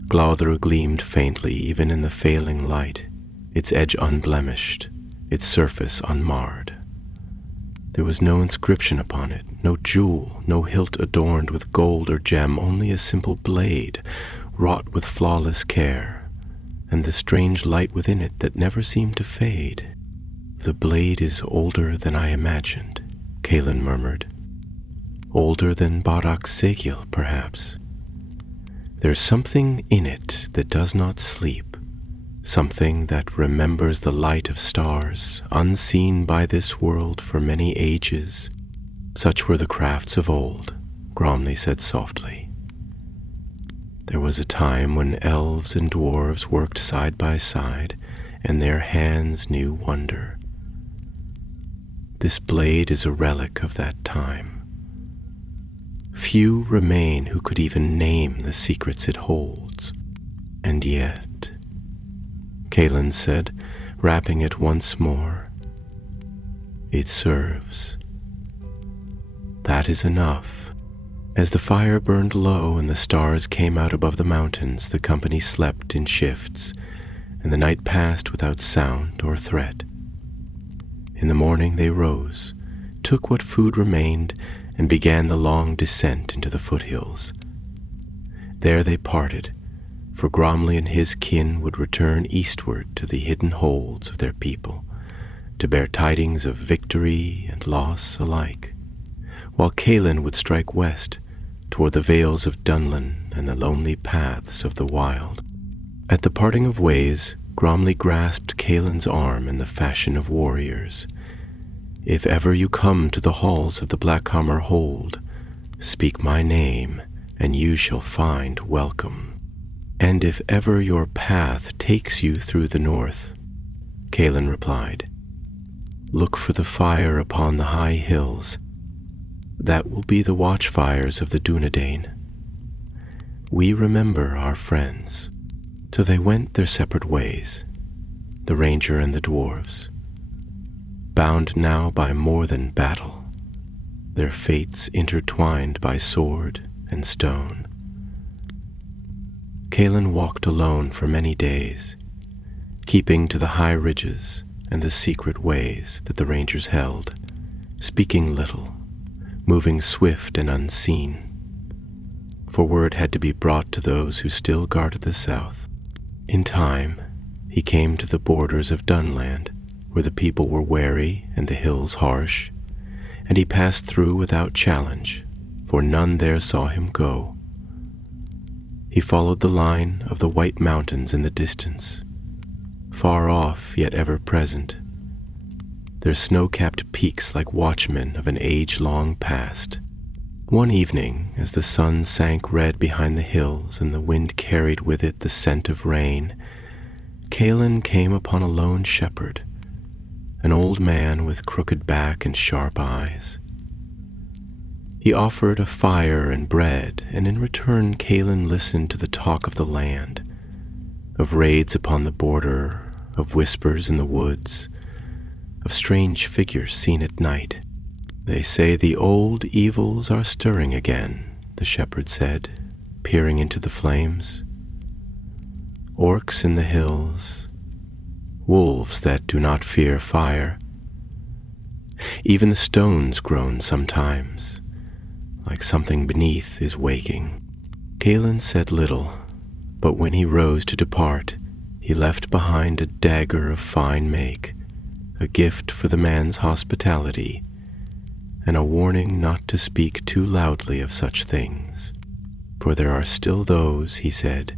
Glaudr gleamed faintly even in the failing light, its edge unblemished, its surface unmarred. There was no inscription upon it, no jewel, no hilt adorned with gold or gem, only a simple blade wrought with flawless care, and the strange light within it that never seemed to fade. "The blade is older than I imagined," Kaelin murmured. "Older than Barak's Segil, perhaps. There's something in it that does not sleep, something that remembers the light of stars, unseen by this world for many ages. Such were the crafts of old," Gromley said softly. "There was a time when elves and dwarves worked side by side, and their hands knew wonder. This blade is a relic of that time. Few remain who could even name the secrets it holds. And yet," Kaelin said, wrapping it once more, "it serves. That is enough." As the fire burned low and the stars came out above the mountains, the company slept in shifts, and the night passed without sound or threat. In the morning they rose, took what food remained, and began the long descent into the foothills. There they parted, for Gromley and his kin would return eastward to the hidden holds of their people, to bear tidings of victory and loss alike, while Kaelin would strike west toward the vales of Dunlin and the lonely paths of the wild. At the parting of ways, Gromley grasped Kaelin's arm in the fashion of warriors. "If ever you come to the halls of the Blackhammer Hold, speak my name, and you shall find welcome. And if ever your path takes you through the north," Kaelin replied, "look for the fire upon the high hills. That will be the watchfires of the Dunedain. We remember our friends." So they went their separate ways, the ranger and the dwarves, bound now by more than battle, their fates intertwined by sword and stone. Kaelin walked alone for many days, keeping to the high ridges and the secret ways that the rangers held, speaking little, moving swift and unseen, for word had to be brought to those who still guarded the south. In time, he came to the borders of Dunland, where the people were wary and the hills harsh, and he passed through without challenge, for none there saw him go. He followed the line of the white mountains in the distance, far off yet ever present, their snow-capped peaks like watchmen of an age-long past. One evening, as the sun sank red behind the hills and the wind carried with it the scent of rain, Kaelin came upon a lone shepherd, an old man with crooked back and sharp eyes. He offered a fire and bread, and in return Kaelin listened to the talk of the land, of raids upon the border, of whispers in the woods, of strange figures seen at night. "They say the old evils are stirring again," the shepherd said, peering into the flames. "Orcs in the hills, wolves that do not fear fire. Even the stones groan sometimes, like something beneath is waking." Kaelin said little, but when he rose to depart, he left behind a dagger of fine make, a gift for the man's hospitality, and a warning not to speak too loudly of such things, for there are still those, he said,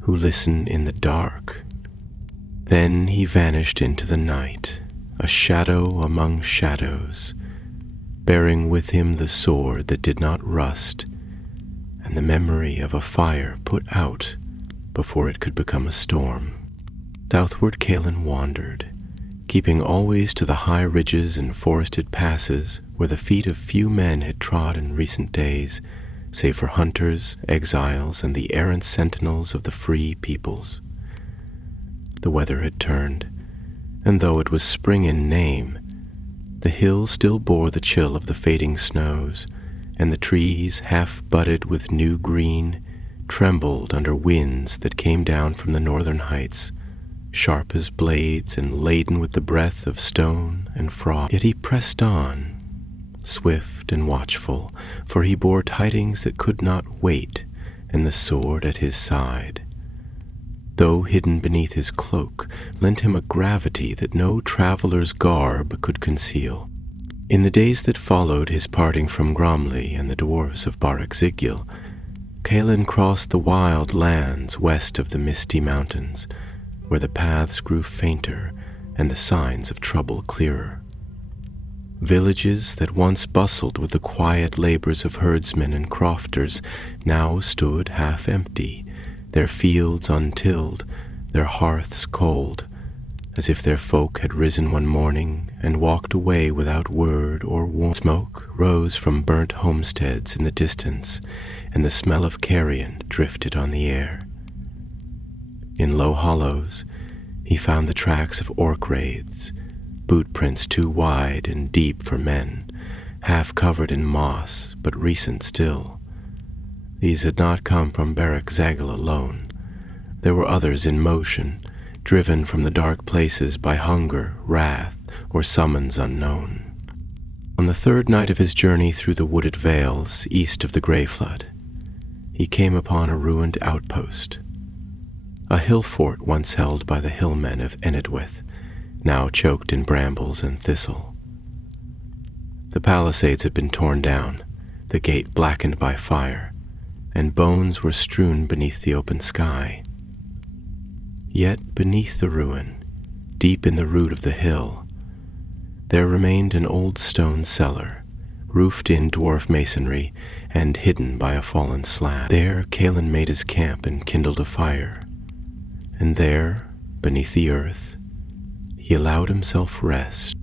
who listen in the dark. Then he vanished into the night, a shadow among shadows, bearing with him the sword that did not rust, and the memory of a fire put out before it could become a storm. Southward Kaelin wandered, keeping always to the high ridges and forested passes where the feet of few men had trod in recent days, save for hunters, exiles, and the errant sentinels of the free peoples. The weather had turned, and though it was spring in name, the hills still bore the chill of the fading snows, and the trees, half budded with new green, trembled under winds that came down from the northern heights, sharp as blades and laden with the breath of stone and frost. Yet he pressed on, swift and watchful, for he bore tidings that could not wait, and the sword at his side, though hidden beneath his cloak, lent him a gravity that no traveller's garb could conceal. In the days that followed his parting from Gromley and the dwarfs of Barach-Zigil, Caelan crossed the wild lands west of the misty mountains, where the paths grew fainter and the signs of trouble clearer. Villages that once bustled with the quiet labors of herdsmen and crofters now stood half empty, their fields untilled, their hearths cold, as if their folk had risen one morning and walked away without word or warning. Smoke rose from burnt homesteads in the distance, and the smell of carrion drifted on the air. In low hollows, he found the tracks of orc wraiths, boot prints too wide and deep for men, half covered in moss, but recent still. These had not come from Barach-Zagil alone. There were others in motion, driven from the dark places by hunger, wrath, or summons unknown. On the third night of his journey through the wooded vales east of the Grey Flood, he came upon a ruined outpost, a hill fort once held by the hillmen of Enedwyth, now choked in brambles and thistle. The palisades had been torn down, the gate blackened by fire, and bones were strewn beneath the open sky. Yet beneath the ruin, deep in the root of the hill, there remained an old stone cellar, roofed in dwarf masonry and hidden by a fallen slab. There Caelan made his camp and kindled a fire, and there, beneath the earth, he allowed himself rest.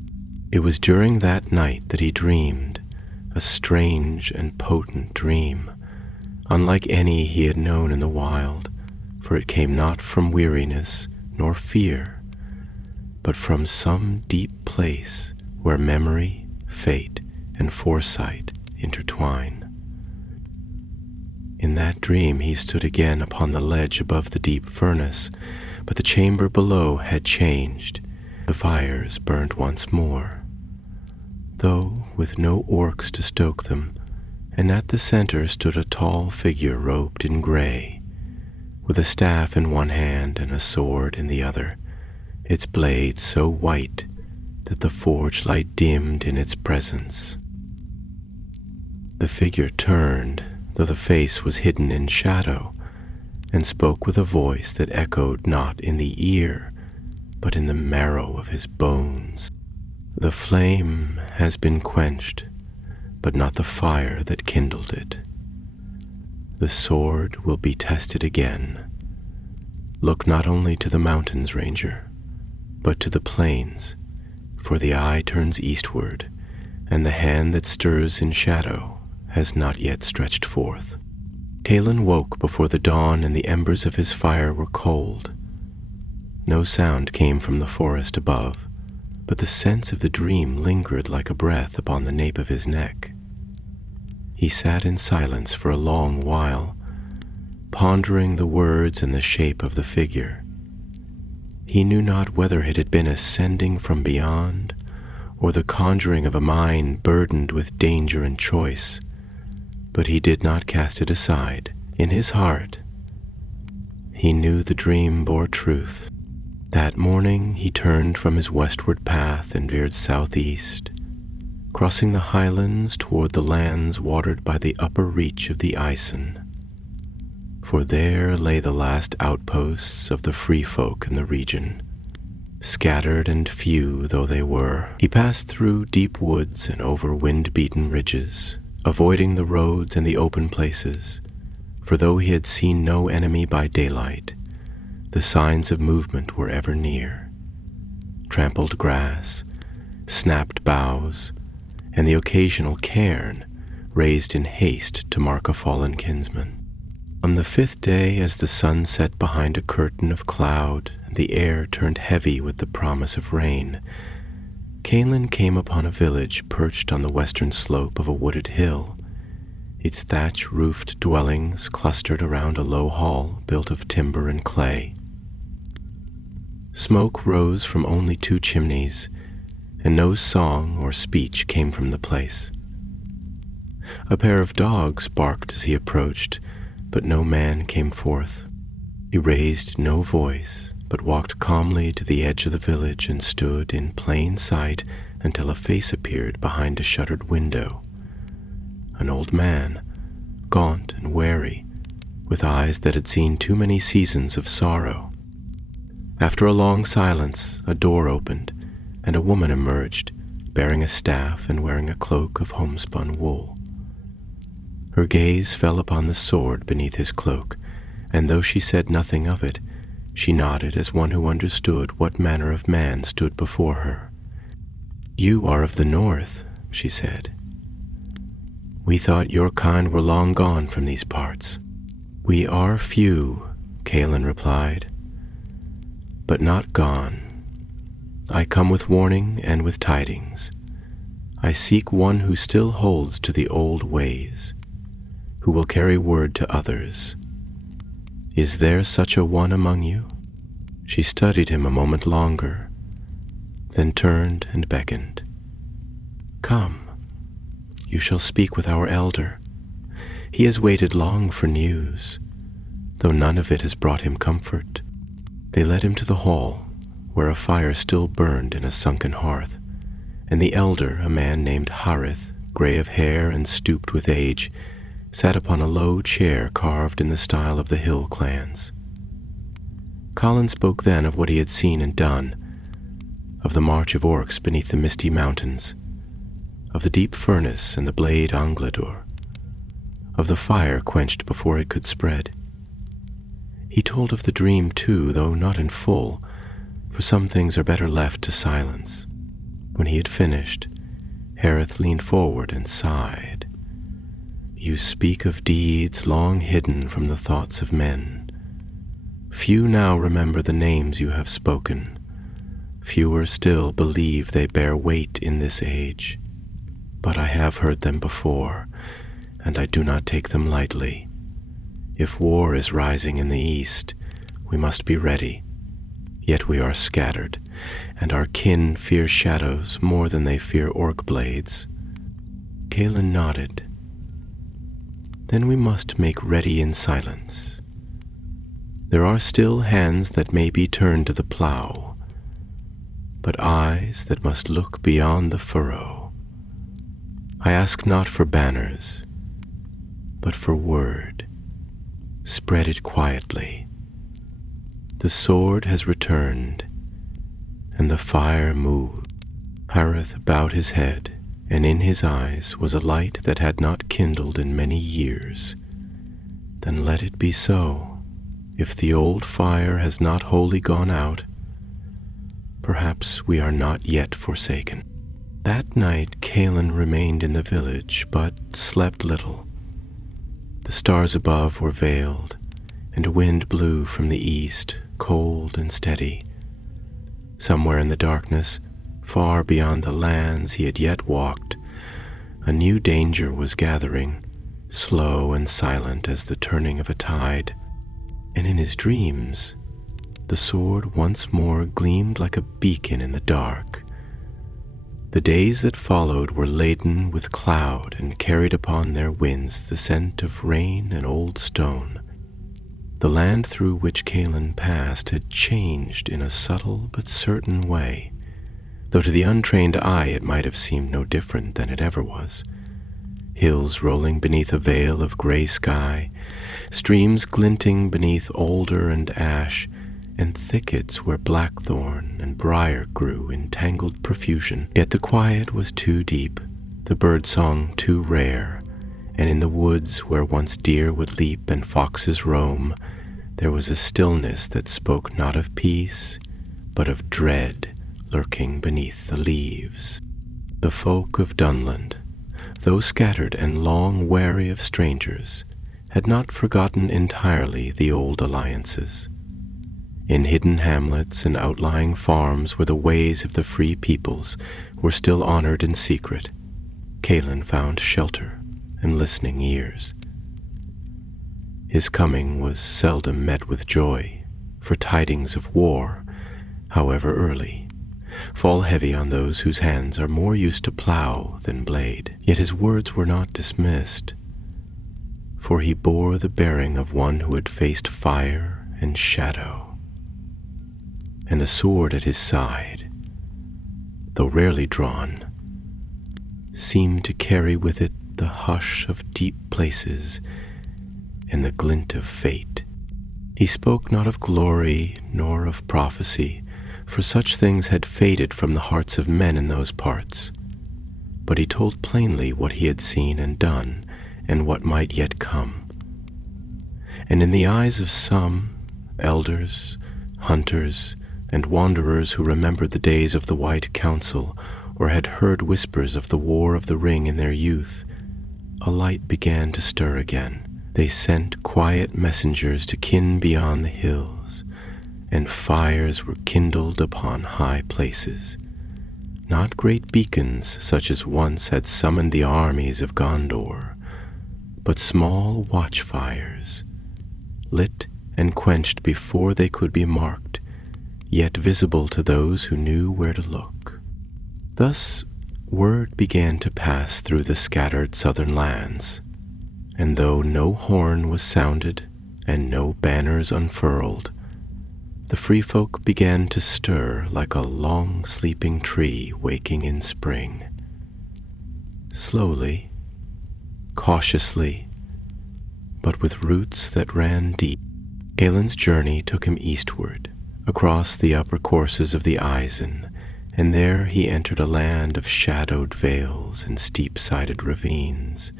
It was during that night that he dreamed, a strange and potent dream, unlike any he had known in the wild, for it came not from weariness nor fear, but from some deep place where memory, fate, and foresight intertwine. In that dream he stood again upon the ledge above the deep furnace, but the chamber below had changed. The fires burned once more, though with no orcs to stoke them, and at the center stood a tall figure robed in gray, with a staff in one hand and a sword in the other, its blade so white that the forge light dimmed in its presence. The figure turned, though the face was hidden in shadow, and spoke with a voice that echoed not in the ear, but in the marrow of his bones. The flame has been quenched, but not the fire that kindled it. The sword will be tested again. Look not only to the mountains, Ranger, but to the plains, for the eye turns eastward, and the hand that stirs in shadow has not yet stretched forth. Caelan woke before the dawn, and the embers of his fire were cold. No sound came from the forest above, but the sense of the dream lingered like a breath upon the nape of his neck. He sat in silence for a long while, pondering the words and the shape of the figure. He knew not whether it had been a sending from beyond, or the conjuring of a mind burdened with danger and choice, but he did not cast it aside. In his heart, he knew the dream bore truth. That morning he turned from his westward path and veered southeast, crossing the highlands toward the lands watered by the upper reach of the Ison, for there lay the last outposts of the free folk in the region. Scattered and few though they were, he passed through deep woods and over wind-beaten ridges, avoiding the roads and the open places, for though he had seen no enemy by daylight, the signs of movement were ever near. Trampled grass, snapped boughs, and the occasional cairn raised in haste to mark a fallen kinsman. On the fifth day, as the sun set behind a curtain of cloud and the air turned heavy with the promise of rain, Caelan came upon a village perched on the western slope of a wooded hill, its thatch-roofed dwellings clustered around a low hall built of timber and clay. Smoke rose from only 2 chimneys, and no song or speech came from the place. A pair of dogs barked as he approached, but no man came forth. He raised no voice, but walked calmly to the edge of the village and stood in plain sight until a face appeared behind a shuttered window. An old man, gaunt and wary, with eyes that had seen too many seasons of sorrow. After a long silence, a door opened, and a woman emerged, bearing a staff and wearing a cloak of homespun wool. Her gaze fell upon the sword beneath his cloak, and though she said nothing of it, she nodded as one who understood what manner of man stood before her. "You are of the north," she said. "We thought your kind were long gone from these parts." "We are few," Kaelin replied, "but not gone. I come with warning and with tidings. I seek one who still holds to the old ways, who will carry word to others. Is there such a one among you?" She studied him a moment longer, then turned and beckoned. "Come, you shall speak with our elder. He has waited long for news, though none of it has brought him comfort." They led him to the hall, where a fire still burned in a sunken hearth, and the elder, a man named Harith, gray of hair and stooped with age, sat upon a low chair carved in the style of the hill clans. Colin spoke then of what he had seen and done, of the march of orcs beneath the misty mountains, of the deep furnace and the blade Angladur, of the fire quenched before it could spread. He told of the dream too, though not in full, for some things are better left to silence. When he had finished, Harith leaned forward and sighed. "You speak of deeds long hidden from the thoughts of men. Few now remember the names you have spoken. Fewer still believe they bear weight in this age. But I have heard them before, and I do not take them lightly. If war is rising in the east, we must be ready. Yet we are scattered, and our kin fear shadows more than they fear orc blades." Kaelin nodded. "Then we must make ready in silence. There are still hands that may be turned to the plow, but eyes that must look beyond the furrow. I ask not for banners, but for word. Spread it quietly. The sword has returned, and the fire moved." Harith bowed his head, and in his eyes was a light that had not kindled in many years. "Then let it be so. If the old fire has not wholly gone out, perhaps we are not yet forsaken." That night Kaelin remained in the village, but slept little. The stars above were veiled, and a wind blew from the east, cold and steady. Somewhere in the darkness, far beyond the lands he had yet walked, a new danger was gathering, slow and silent as the turning of a tide. And in his dreams, the sword once more gleamed like a beacon in the dark. The days that followed were laden with cloud and carried upon their winds the scent of rain and old stone. The land through which Kaelin passed had changed in a subtle but certain way, though to the untrained eye it might have seemed no different than it ever was. Hills rolling beneath a veil of gray sky, streams glinting beneath alder and ash, and thickets where blackthorn and briar grew in tangled profusion. Yet the quiet was too deep, the birdsong too rare, and in the woods where once deer would leap and foxes roam, there was a stillness that spoke not of peace, but of dread lurking beneath the leaves. The folk of Dunland, though scattered and long wary of strangers, had not forgotten entirely the old alliances. In hidden hamlets and outlying farms where the ways of the free peoples were still honored in secret, Kaelin found shelter and listening ears. His coming was seldom met with joy, for tidings of war, however early, fall heavy on those whose hands are more used to plow than blade. Yet his words were not dismissed, for he bore the bearing of one who had faced fire and shadow, and the sword at his side, though rarely drawn, seemed to carry with it the hush of deep places and the glint of fate. He spoke not of glory nor of prophecy, for such things had faded from the hearts of men in those parts, but he told plainly what he had seen and done, and what might yet come. And in the eyes of some, elders, hunters, and wanderers who remembered the days of the White Council, or had heard whispers of the War of the Ring in their youth, a light began to stir again. They sent quiet messengers to kin beyond the hills, and fires were kindled upon high places, not great beacons such as once had summoned the armies of Gondor, but small watchfires, lit and quenched before they could be marked, yet visible to those who knew where to look. Thus word began to pass through the scattered southern lands, and though no horn was sounded and no banners unfurled, the free folk began to stir like a long sleeping tree waking in spring. Slowly, cautiously, but with roots that ran deep, Galen's journey took him eastward, across the upper courses of the Isen, and there he entered a land of shadowed vales and steep-sided ravines,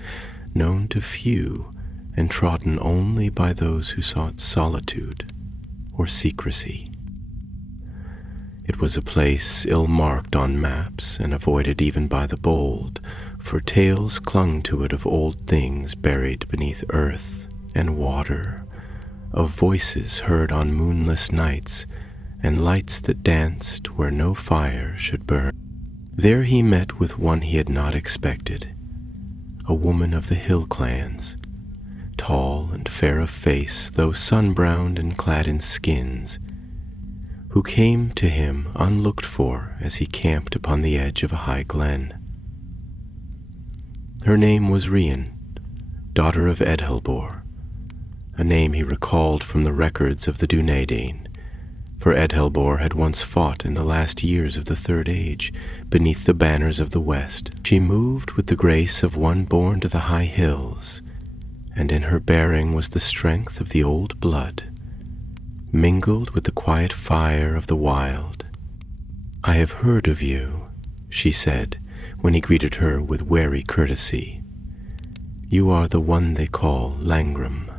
known to few and trodden only by those who sought solitude or secrecy. It was a place ill-marked on maps and avoided even by the bold, for tales clung to it of old things buried beneath earth and water, of voices heard on moonless nights, and lights that danced where no fire should burn. There he met with one he had not expected, a woman of the hill clans, tall and fair of face, though sun-browned and clad in skins, who came to him unlooked for as he camped upon the edge of a high glen. Her name was Rian, daughter of Edhelbor, a name he recalled from the records of the Dunedain, for Edhelbor had once fought in the last years of the Third Age beneath the banners of the West. She moved with the grace of one born to the high hills, and in her bearing was the strength of the old blood, mingled with the quiet fire of the wild. "I have heard of you," she said, when he greeted her with wary courtesy. "You are the one they call Langrim,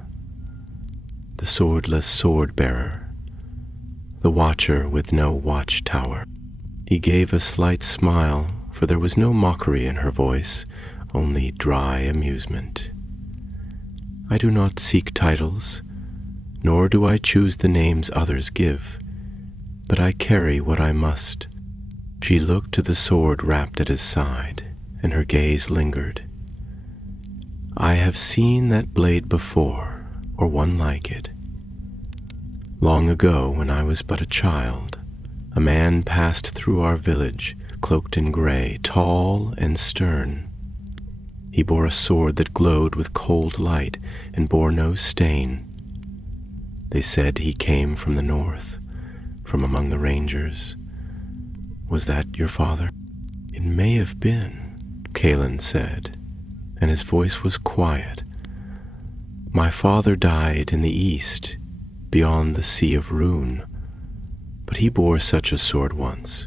the swordless sword-bearer, the watcher with no watchtower." He gave a slight smile, for there was no mockery in her voice, only dry amusement. "I do not seek titles, nor do I choose the names others give, but I carry what I must." She looked to the sword wrapped at his side, and her gaze lingered. "I have seen that blade before, or one like it. Long ago, when I was but a child, a man passed through our village, cloaked in gray, tall and stern. He bore a sword that glowed with cold light and bore no stain. They said he came from the north, from among the rangers. Was that your father?" "It may have been," Calen said, and his voice was quiet. "My father died in the east, beyond the Sea of Rune, but he bore such a sword once,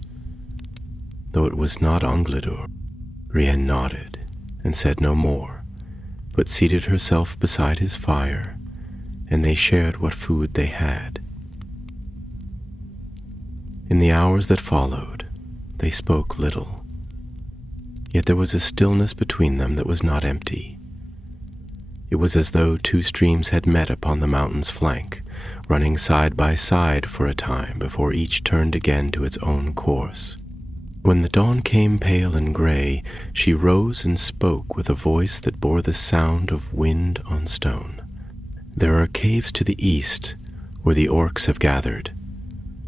though it was not Ungladur." Rian nodded and said no more, but seated herself beside his fire, and they shared what food they had. In the hours that followed, they spoke little, yet there was a stillness between them that was not empty. It was as though two streams had met upon the mountain's flank, running side by side for a time before each turned again to its own course. When the dawn came pale and gray, she rose and spoke with a voice that bore the sound of wind on stone. "There are caves to the east where the orcs have gathered,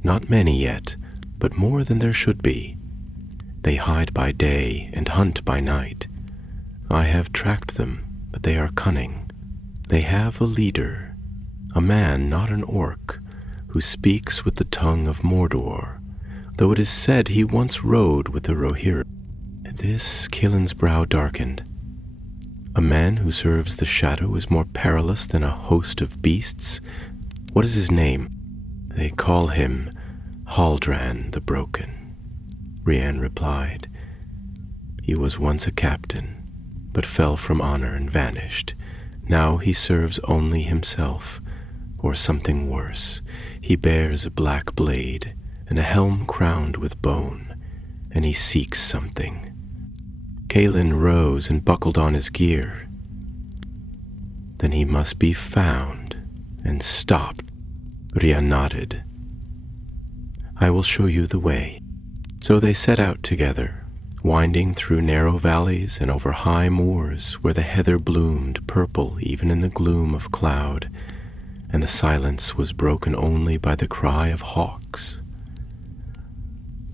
not many yet, but more than there should be. They hide by day and hunt by night. I have tracked them, but they are cunning. They have a leader, a man, not an orc, who speaks with the tongue of Mordor, though it is said he once rode with the Rohirrim. At this, Kaelin's brow darkened. A man who serves the shadow is more perilous than a host of beasts. What is his name? They call him Haldran the Broken, Rian replied. He was once a captain, but fell from honor and vanished. Now he serves only himself, or something worse. He bears a black blade and a helm crowned with bone, and he seeks something. Kaelin rose and buckled on his gear. Then he must be found and stopped. Rian nodded. I will show you the way. So they set out together, winding through narrow valleys and over high moors where the heather bloomed purple even in the gloom of cloud, and the silence was broken only by the cry of hawks.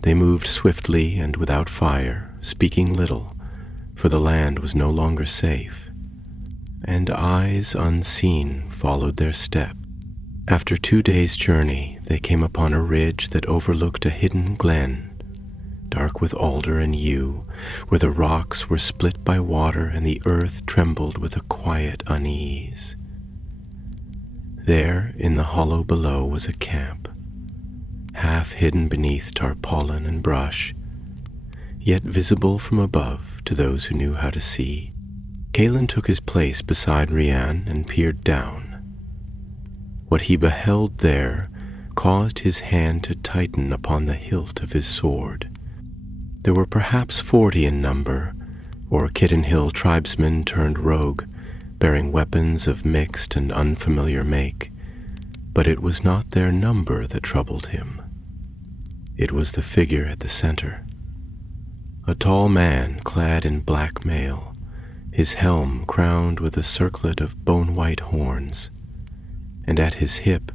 They moved swiftly and without fire, speaking little, for the land was no longer safe, and eyes unseen followed their step. After 2 days' journey, they came upon a ridge that overlooked a hidden glen, dark with alder and yew, where the rocks were split by water and the earth trembled with a quiet unease. There, in the hollow below, was a camp, half hidden beneath tarpaulin and brush, yet visible from above to those who knew how to see. Kaelin took his place beside Rian and peered down. What he beheld there caused his hand to tighten upon the hilt of his sword. There were perhaps 40 in number, or Kitten Hill tribesmen turned rogue, bearing weapons of mixed and unfamiliar make, but it was not their number that troubled him. It was the figure at the center. A tall man clad in black mail, his helm crowned with a circlet of bone-white horns, and at his hip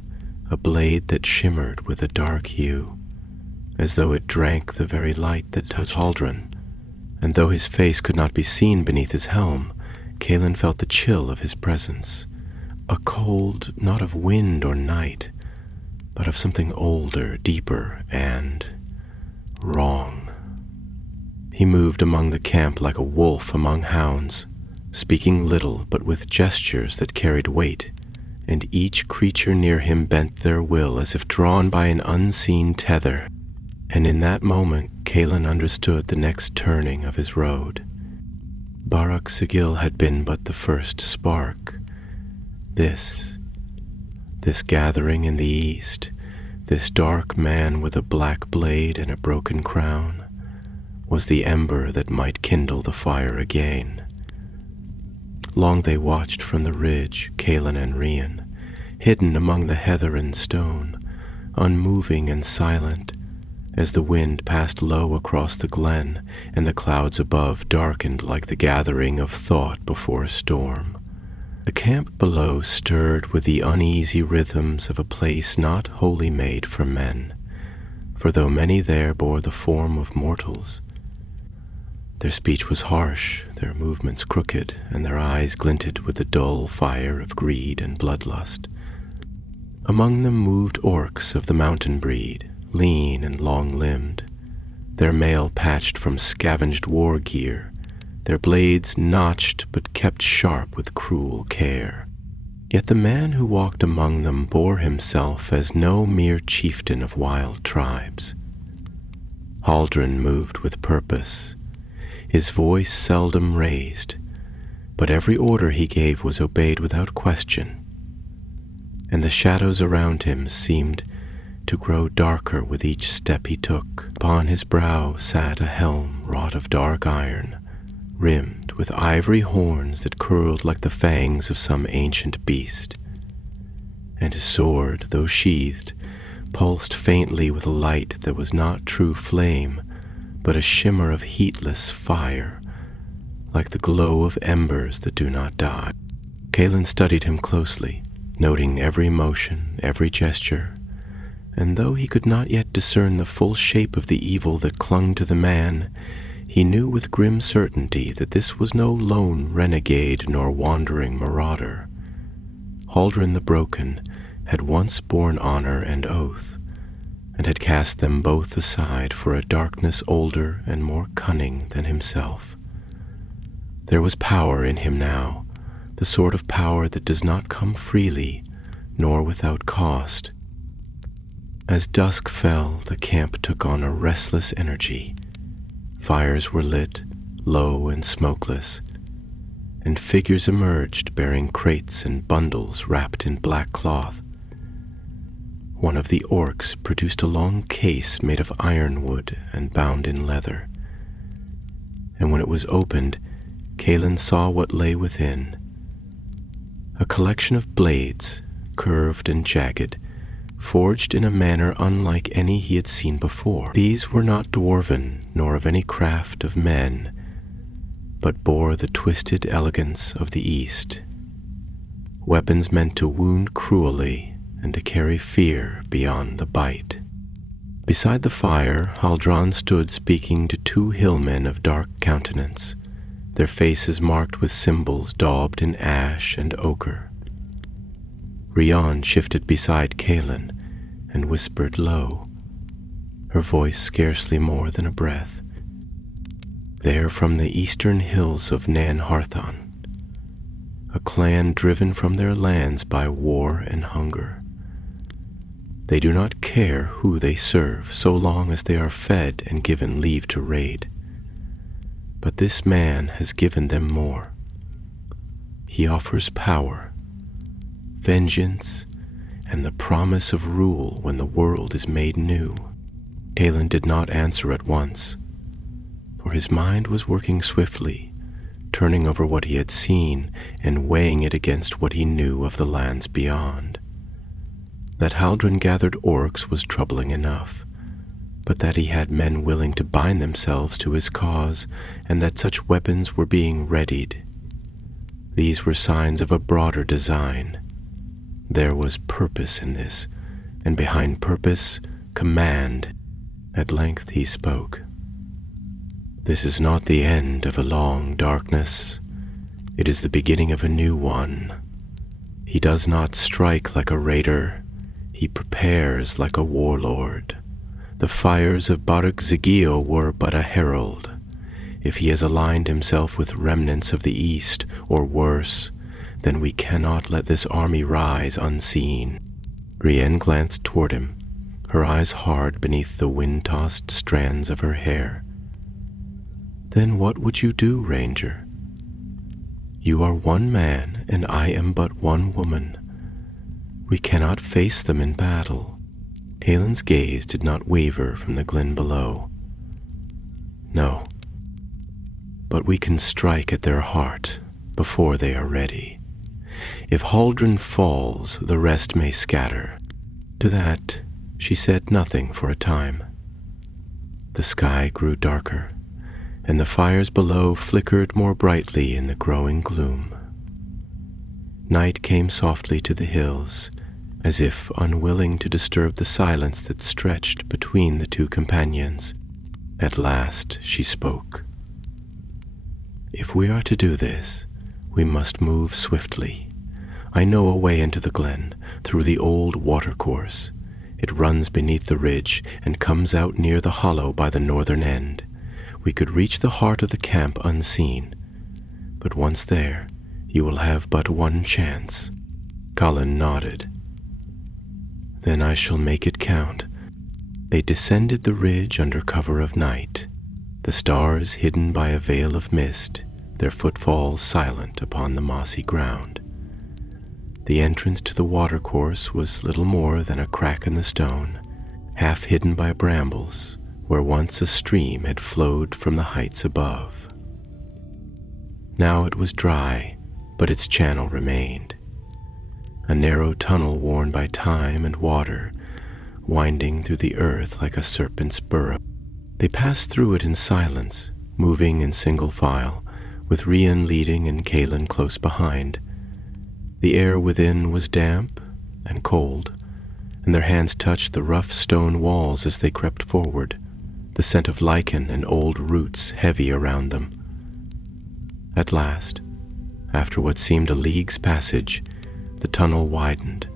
a blade that shimmered with a dark hue, as though it drank the very light that touched Haldran. And though his face could not be seen beneath his helm, Kaelin felt the chill of his presence, a cold not of wind or night, but of something older, deeper, and wrong. He moved among the camp like a wolf among hounds, speaking little but with gestures that carried weight, and each creature near him bent their will as if drawn by an unseen tether. And in that moment, Kaelin understood the next turning of his road. Barak Sigil had been but the first spark. This gathering in the east, this dark man with a black blade and a broken crown, was the ember that might kindle the fire again. Long they watched from the ridge, Kaelin and Rian, hidden among the heather and stone, unmoving and silent, as the wind passed low across the glen and the clouds above darkened like the gathering of thought before a storm. The camp below stirred with the uneasy rhythms of a place not wholly made for men, for though many there bore the form of mortals, their speech was harsh, their movements crooked, and their eyes glinted with the dull fire of greed and bloodlust. Among them moved orcs of the mountain breed, lean and long-limbed, their mail patched from scavenged war gear, their blades notched but kept sharp with cruel care. Yet the man who walked among them bore himself as no mere chieftain of wild tribes. Haldran moved with purpose, his voice seldom raised, but every order he gave was obeyed without question, and the shadows around him seemed to grow darker with each step he took. Upon his brow sat a helm wrought of dark iron, rimmed with ivory horns that curled like the fangs of some ancient beast, and his sword, though sheathed, pulsed faintly with a light that was not true flame, but a shimmer of heatless fire, like the glow of embers that do not die. Kaelin studied him closely, noting every motion, every gesture, and though he could not yet discern the full shape of the evil that clung to the man, he knew with grim certainty that this was no lone renegade nor wandering marauder. Haldren the Broken had once borne honor and oath, and had cast them both aside for a darkness older and more cunning than himself. There was power in him now, the sort of power that does not come freely, nor without cost. As dusk fell, the camp took on a restless energy. Fires were lit, low and smokeless, and figures emerged bearing crates and bundles wrapped in black cloth. One of the orcs produced a long case made of ironwood and bound in leather, and when it was opened, Calen saw what lay within. A collection of blades, curved and jagged, forged in a manner unlike any he had seen before. These were not dwarven, nor of any craft of men, but bore the twisted elegance of the East. Weapons meant to wound cruelly and to carry fear beyond the bite. Beside the fire, Haldron stood speaking to two hillmen of dark countenance, their faces marked with symbols daubed in ash and ochre. Rian shifted beside Calen and whispered low, her voice scarcely more than a breath. They are from the eastern hills of Nan Harthon, a clan driven from their lands by war and hunger. They do not care who they serve so long as they are fed and given leave to raid. But this man has given them more. He offers power, vengeance, and the promise of rule when the world is made new. Calen did not answer at once, for his mind was working swiftly, turning over what he had seen and weighing it against what he knew of the lands beyond. That Haldren gathered orcs was troubling enough, but that he had men willing to bind themselves to his cause, and that such weapons were being readied. These were signs of a broader design. There was purpose in this, and behind purpose, command. At length he spoke. This is not the end of a long darkness. It is the beginning of a new one. He does not strike like a raider. He prepares like a warlord. The fires of Barak Zigio were but a herald. If he has aligned himself with remnants of the East, or worse, then we cannot let this army rise unseen. Brienne glanced toward him, her eyes hard beneath the wind-tossed strands of her hair. Then what would you do, Ranger? You are one man, and I am but one woman. We cannot face them in battle. Calen's gaze did not waver from the glen below. No, but we can strike at their heart before they are ready. If Haldren falls, the rest may scatter. To that, she said nothing for a time. The sky grew darker, and the fires below flickered more brightly in the growing gloom. Night came softly to the hills, as if unwilling to disturb the silence that stretched between the two companions. At last she spoke. If we are to do this, we must move swiftly. I know a way into the glen, through the old watercourse. It runs beneath the ridge and comes out near the hollow by the northern end. We could reach the heart of the camp unseen, but once there, you will have but one chance. Colin nodded. Then I shall make it count. They descended the ridge under cover of night, the stars hidden by a veil of mist, their footfalls silent upon the mossy ground. The entrance to the watercourse was little more than a crack in the stone, half hidden by brambles, where once a stream had flowed from the heights above. Now it was dry, but its channel remained, a narrow tunnel worn by time and water, winding through the earth like a serpent's burrow. They passed through it in silence, moving in single file, with Rian leading and Calen close behind. The air within was damp and cold, and their hands touched the rough stone walls as they crept forward, the scent of lichen and old roots heavy around them. At last, after what seemed a league's passage, the tunnel widened,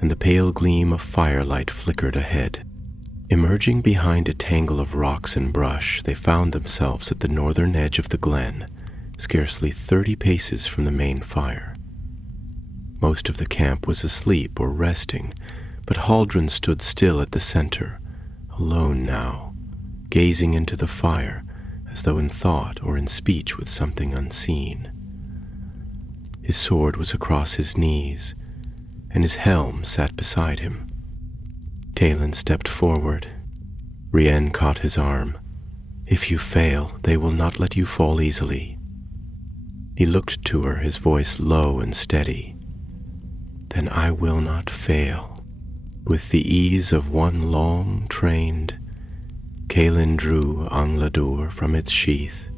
and the pale gleam of firelight flickered ahead. Emerging behind a tangle of rocks and brush, they found themselves at the northern edge of the glen, scarcely 30 paces from the main fire. Most of the camp was asleep or resting, but Haldren stood still at the center, alone now, gazing into the fire as though in thought or in speech with something unseen. His sword was across his knees, and his helm sat beside him. Talon stepped forward. Rien caught his arm. "If you fail, they will not let you fall easily." He looked to her, his voice low and steady. "Then I will not fail." With the ease of one long trained, Kalin drew Angladur from its sheath,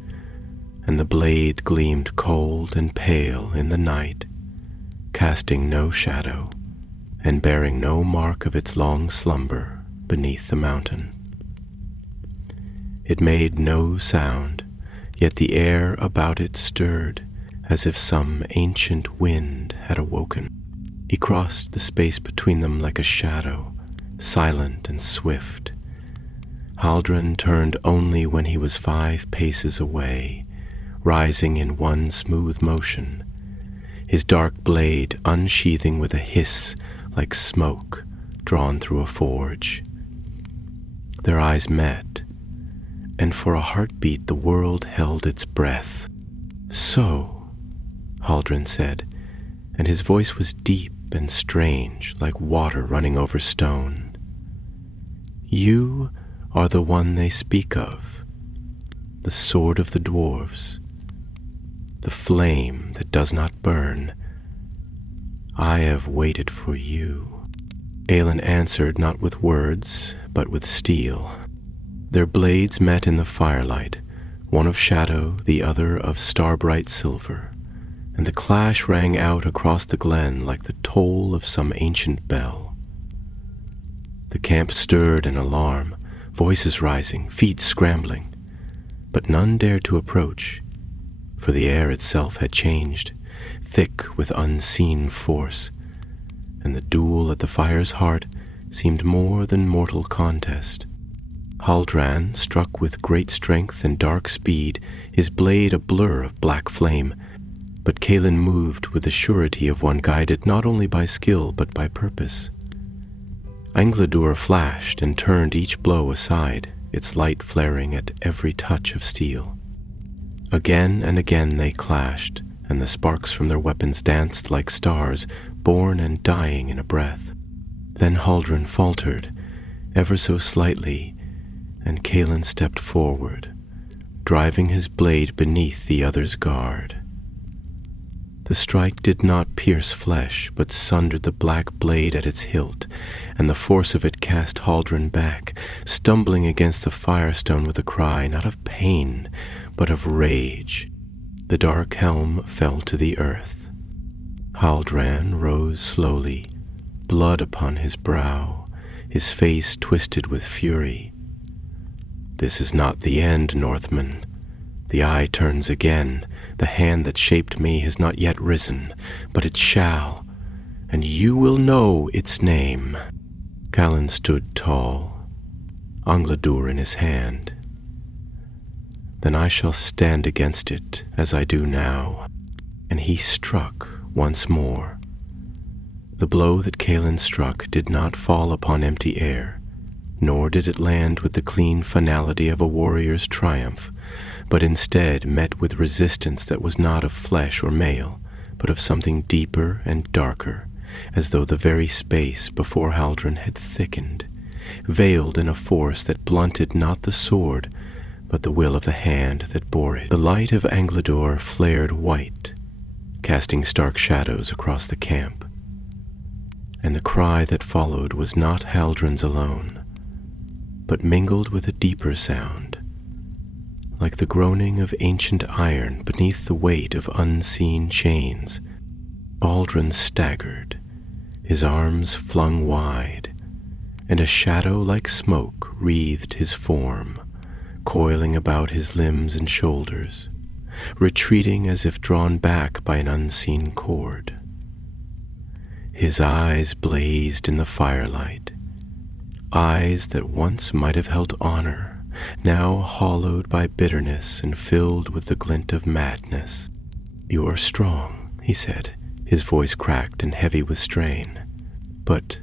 and the blade gleamed cold and pale in the night, casting no shadow and bearing no mark of its long slumber beneath the mountain. It made no sound, yet the air about it stirred as if some ancient wind had awoken. He crossed the space between them like a shadow, silent and swift. Haldren turned only when he was 5 paces away, rising in one smooth motion, his dark blade unsheathing with a hiss like smoke drawn through a forge. Their eyes met, and for a heartbeat the world held its breath. "So," Haldren said, and his voice was deep and strange, like water running over stone. "You are the one they speak of, the sword of the dwarves, the flame that does not burn. I have waited for you." Aelin answered not with words, but with steel. Their blades met in the firelight, one of shadow, the other of star-bright silver, and the clash rang out across the glen like the toll of some ancient bell. The camp stirred in alarm, voices rising, feet scrambling, but none dared to approach, for the air itself had changed, thick with unseen force, and the duel at the fire's heart seemed more than mortal contest. Haldran struck with great strength and dark speed, his blade a blur of black flame, but Kalin moved with the surety of one guided not only by skill but by purpose. Angladur flashed and turned each blow aside, its light flaring at every touch of steel. Again and again they clashed, and the sparks from their weapons danced like stars, born and dying in a breath. Then Haldren faltered, ever so slightly, and Kalin stepped forward, driving his blade beneath the other's guard. The strike did not pierce flesh, but sundered the black blade at its hilt, and the force of it cast Haldren back, stumbling against the firestone with a cry not of pain, but of rage. The dark helm fell to the earth. Haldran rose slowly, blood upon his brow, his face twisted with fury. "This is not the end, Northman. The eye turns again. The hand that shaped me has not yet risen, but it shall, and you will know its name." Kalin stood tall, Angladur in his hand. "Then I shall stand against it as I do now." And he struck once more. The blow that Kalin struck did not fall upon empty air, nor did it land with the clean finality of a warrior's triumph, but instead met with resistance that was not of flesh or mail, but of something deeper and darker, as though the very space before Haldren had thickened, veiled in a force that blunted not the sword, but the will of the hand that bore it. The light of Angladur flared white, casting stark shadows across the camp, and the cry that followed was not Haldren's alone, but mingled with a deeper sound, like the groaning of ancient iron beneath the weight of unseen chains. Haldren staggered, his arms flung wide, and a shadow like smoke wreathed his form, coiling about his limbs and shoulders, retreating as if drawn back by an unseen cord. His eyes blazed in the firelight, eyes that once might have held honor, now hollowed by bitterness and filled with the glint of madness. "You are strong," he said, his voice cracked and heavy with strain, "but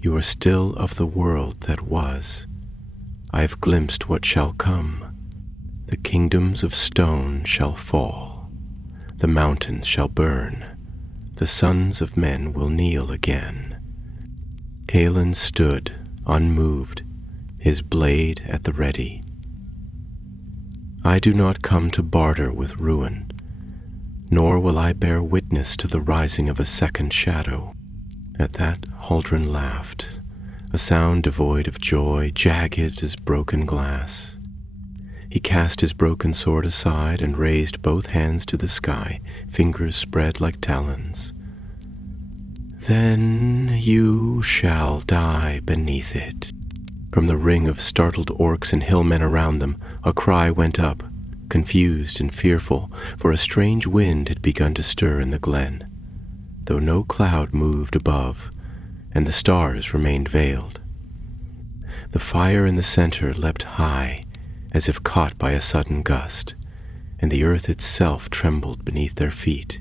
you are still of the world that was. I have glimpsed what shall come. The kingdoms of stone shall fall, the mountains shall burn, the sons of men will kneel again." Kaelin stood, unmoved, his blade at the ready. "I do not come to barter with ruin, nor will I bear witness to the rising of a second shadow." At that, Haldren laughed, a sound devoid of joy, jagged as broken glass. He cast his broken sword aside and raised both hands to the sky, fingers spread like talons. "Then you shall die beneath it." From the ring of startled orcs and hillmen around them, a cry went up, confused and fearful, for a strange wind had begun to stir in the glen, though no cloud moved above, and the stars remained veiled. The fire in the center leapt high, as if caught by a sudden gust, and the earth itself trembled beneath their feet.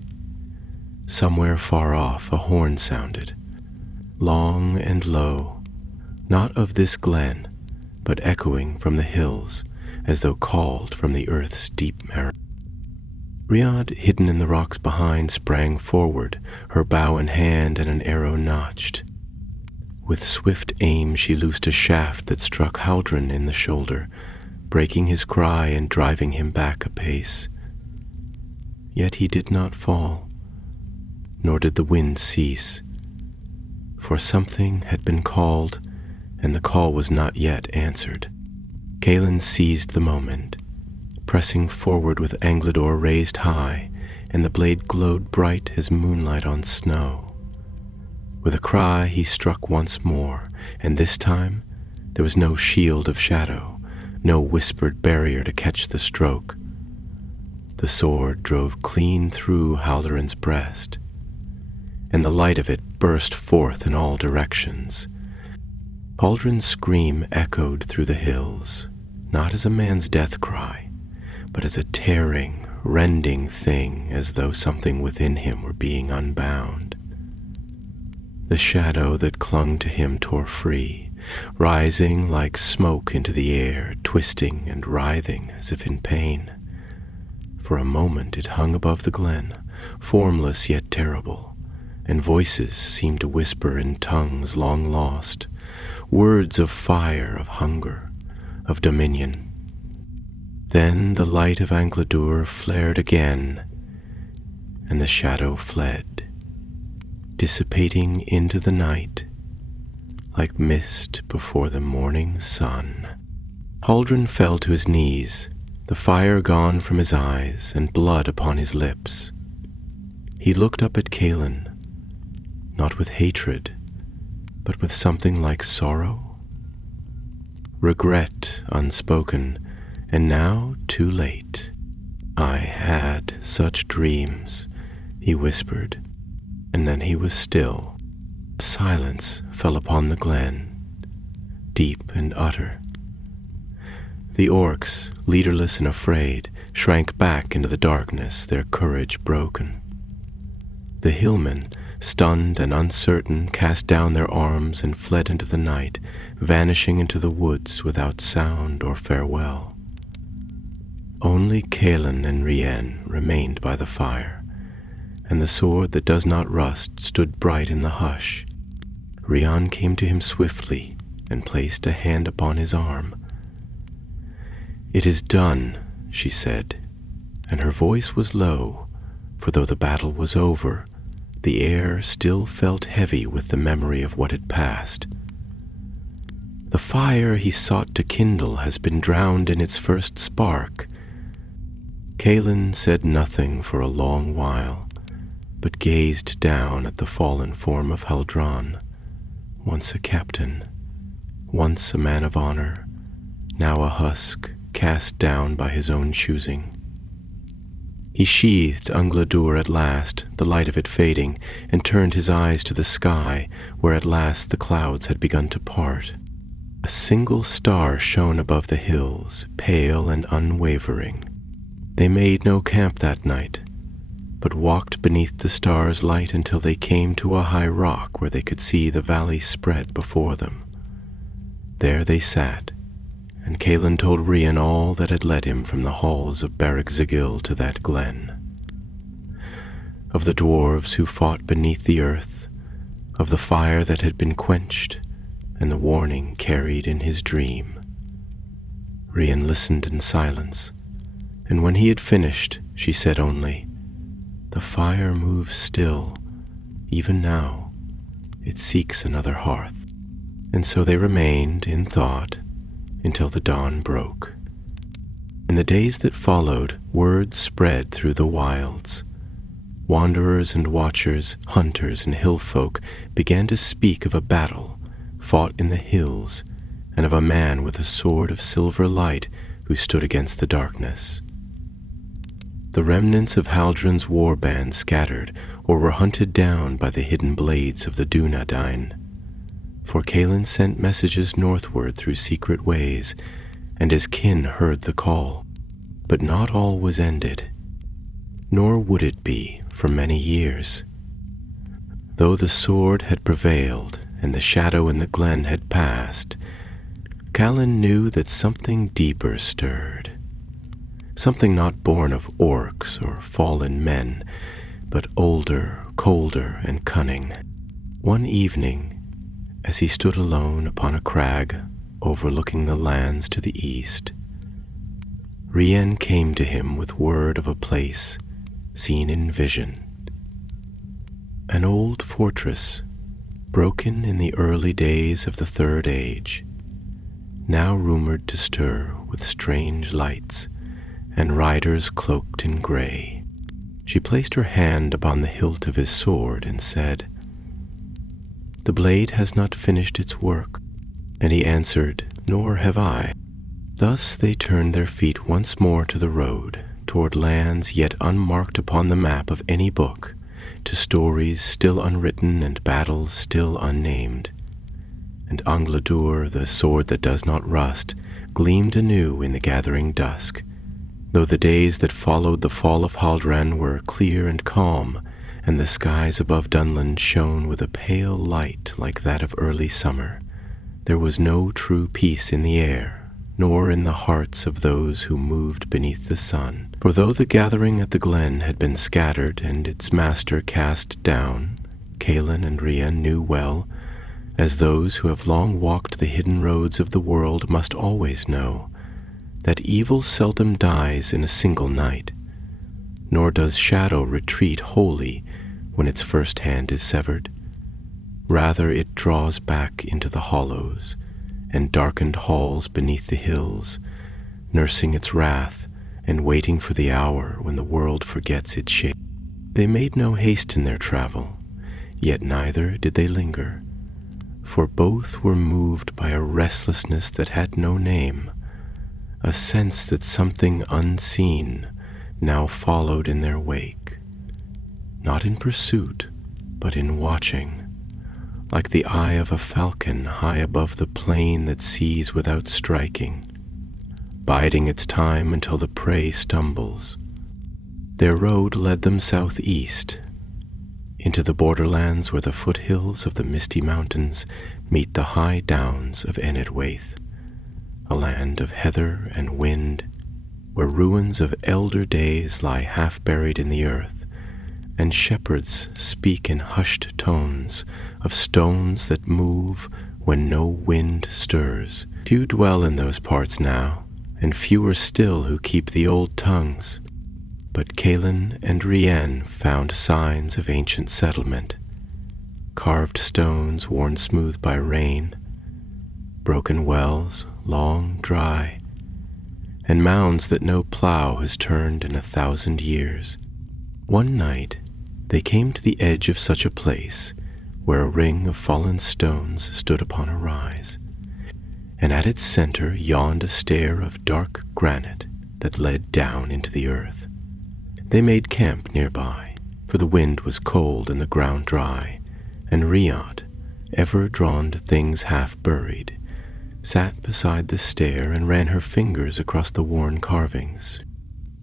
Somewhere far off a horn sounded, long and low, not of this glen, but echoing from the hills, as though called from the earth's deep marrow. Rhiad, hidden in the rocks behind, sprang forward, her bow in hand and an arrow notched. With swift aim she loosed a shaft that struck Haldren in the shoulder, breaking his cry and driving him back a pace. Yet he did not fall, nor did the wind cease, for something had been called, and the call was not yet answered. Kaelin seized the moment, pressing forward with Anglador raised high, and the blade glowed bright as moonlight on snow. With a cry he struck once more, and this time there was no shield of shadow, no whispered barrier to catch the stroke. The sword drove clean through Haldoran's breast, and the light of it burst forth in all directions. Haldren's scream echoed through the hills, not as a man's death cry, but as a tearing, rending thing, as though something within him were being unbound. The shadow that clung to him tore free, rising like smoke into the air, twisting and writhing as if in pain. For a moment it hung above the glen, formless yet terrible, and voices seemed to whisper in tongues long lost, words of fire, of hunger, of dominion. Then the light of Anglador flared again, and the shadow fled, dissipating into the night like mist before the morning sun. Haldren fell to his knees, the fire gone from his eyes and blood upon his lips. He looked up at Kaelin, not with hatred, but with something like sorrow, regret unspoken, and now too late. "I had such dreams," he whispered, and then he was still. Silence fell upon the glen, deep and utter. The orcs, leaderless and afraid, shrank back into the darkness, their courage broken. The hillmen, stunned and uncertain, cast down their arms and fled into the night, vanishing into the woods without sound or farewell. Only Kaelin and Rien remained by the fire, and the sword that does not rust stood bright in the hush. Rien came to him swiftly and placed a hand upon his arm. "It is done," she said, and her voice was low, for though the battle was over, the air still felt heavy with the memory of what had passed. "The fire he sought to kindle has been drowned in its first spark." Kaelin said nothing for a long while, but gazed down at the fallen form of Haldron, once a captain, once a man of honor, now a husk cast down by his own choosing. He sheathed Ungladur at last, the light of it fading, and turned his eyes to the sky, where at last the clouds had begun to part. A single star shone above the hills, pale and unwavering. They made no camp that night, but walked beneath the star's light until they came to a high rock where they could see the valley spread before them. There they sat, and Calin told Rian all that had led him from the halls of Bereg-Zigil to that glen. Of the dwarves who fought beneath the earth, of the fire that had been quenched, and the warning carried in his dream. Rian listened in silence, and when he had finished, she said only, "The fire moves still, even now. It seeks another hearth." And so they remained in thought until the dawn broke. In the days that followed, word spread through the wilds. Wanderers and watchers, hunters and hill folk began to speak of a battle fought in the hills, and of a man with a sword of silver light who stood against the darkness. The remnants of Haldron's war band scattered or were hunted down by the hidden blades of the Dunedain. For Calin sent messages northward through secret ways, and his kin heard the call. But not all was ended, nor would it be for many years. Though the sword had prevailed and the shadow in the glen had passed, Calin knew that something deeper stirred. Something not born of orcs or fallen men, but older, colder, and cunning. One evening, as he stood alone upon a crag overlooking the lands to the east, Rian came to him with word of a place seen in vision. An old fortress, broken in the early days of the Third Age, now rumored to stir with strange lights and riders cloaked in gray. She placed her hand upon the hilt of his sword and said, "The blade has not finished its work." And he answered, "Nor have I." Thus they turned their feet once more to the road, toward lands yet unmarked upon the map of any book, to stories still unwritten and battles still unnamed. And Ungladur, the sword that does not rust, gleamed anew in the gathering dusk, though the days that followed the fall of Haldren were clear and calm, and the skies above Dunland shone with a pale light like that of early summer. There was no true peace in the air, nor in the hearts of those who moved beneath the sun. For though the gathering at the glen had been scattered and its master cast down, Calin and Rian knew well, as those who have long walked the hidden roads of the world must always know, that evil seldom dies in a single night, nor does shadow retreat wholly when its first hand is severed. Rather it draws back into the hollows and darkened halls beneath the hills, nursing its wrath and waiting for the hour when the world forgets its shape. They made no haste in their travel, yet neither did they linger, for both were moved by a restlessness that had no name, a sense that something unseen now followed in their wake, not in pursuit, but in watching, like the eye of a falcon high above the plain that sees without striking, biding its time until the prey stumbles. Their road led them southeast, into the borderlands where the foothills of the misty mountains meet the high downs of Enedwaith, a land of heather and wind, where ruins of elder days lie half buried in the earth, and shepherds speak in hushed tones of stones that move when no wind stirs. Few dwell in those parts now, and fewer still who keep the old tongues. But Calin and Rian found signs of ancient settlement, carved stones worn smooth by rain, broken wells long dry, and mounds that no plow has turned in 1,000 years. One night they came to the edge of such a place, where a ring of fallen stones stood upon a rise. and at its center yawned a stair of dark granite that led down into the earth. They made camp nearby, for the wind was cold and the ground dry, and Riad, ever drawn to things half buried, sat beside the stair and ran her fingers across the worn carvings.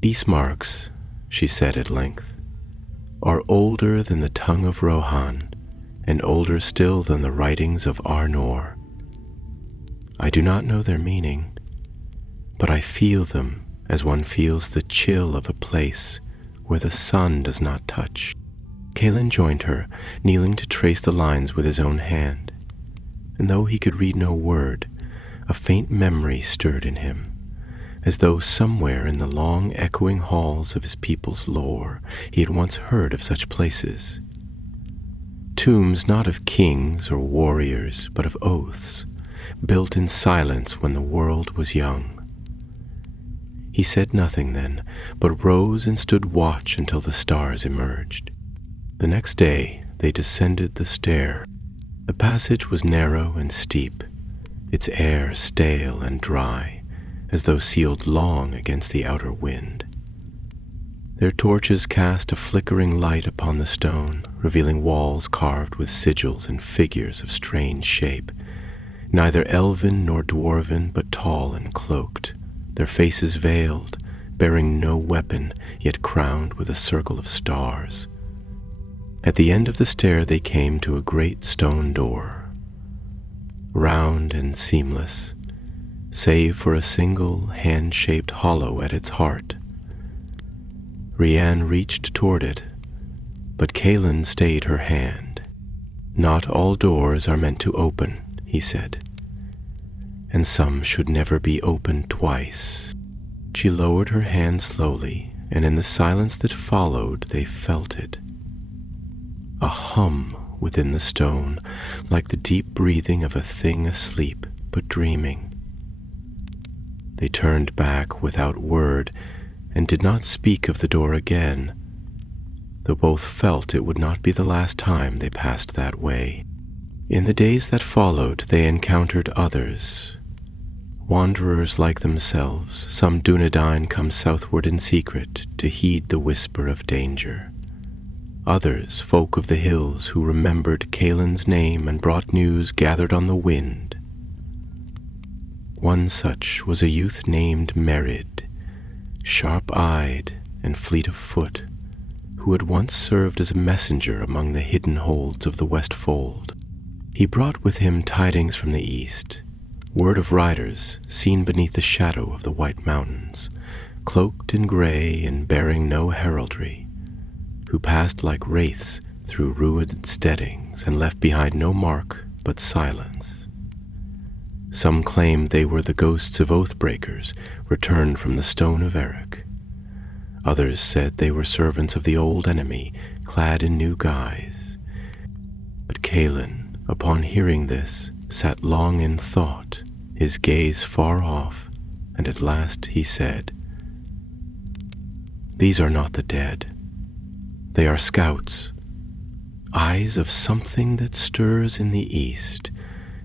"These marks," she said at length, "are older than the tongue of Rohan, and older still than the writings of Arnor. I do not know their meaning, but I feel them as one feels the chill of a place where the sun does not touch." Kaelin joined her, kneeling to trace the lines with his own hand, and though he could read no word, a faint memory stirred in him, as though somewhere in the long echoing halls of his people's lore he had once heard of such places. Tombs not of kings or warriors, but of oaths, built in silence when the world was young. He said nothing then, but rose and stood watch until the stars emerged. The next day they descended the stair. The passage was narrow and steep, its air stale and dry, as though sealed long against the outer wind. Their torches cast a flickering light upon the stone, revealing walls carved with sigils and figures of strange shape, neither elven nor dwarven, but tall and cloaked, their faces veiled, bearing no weapon, yet crowned with a circle of stars. At the end of the stair they came to a great stone door, round and seamless, save for a single hand-shaped hollow at its heart. Rian reached toward it, but Kaelin stayed her hand. "Not all doors are meant to open," he said, "and some should never be opened twice." She lowered her hand slowly, and in the silence that followed they felt it. A hum within the stone, like the deep breathing of a thing asleep but dreaming. They turned back without word and did not speak of the door again, though both felt it would not be the last time they passed that way. In the days that followed they encountered others, wanderers like themselves. Some Dunedain come southward in secret to heed the whisper of danger. Others, folk of the hills who remembered Kaelin's name and brought news gathered on the wind. One such was a youth named Merid, sharp-eyed and fleet of foot, who had once served as a messenger among the hidden holds of the West Fold. He brought with him tidings from the east, word of riders seen beneath the shadow of the White Mountains, cloaked in gray and bearing no heraldry, who passed like wraiths through ruined steadings and left behind no mark but silence. Some claimed they were the ghosts of oathbreakers returned from the Stone of Eric. Others said they were servants of the old enemy, clad in new guise. But Kaelin, upon hearing this, sat long in thought, his gaze far off, and at last he said, "These are not the dead. They are scouts, eyes of something that stirs in the east,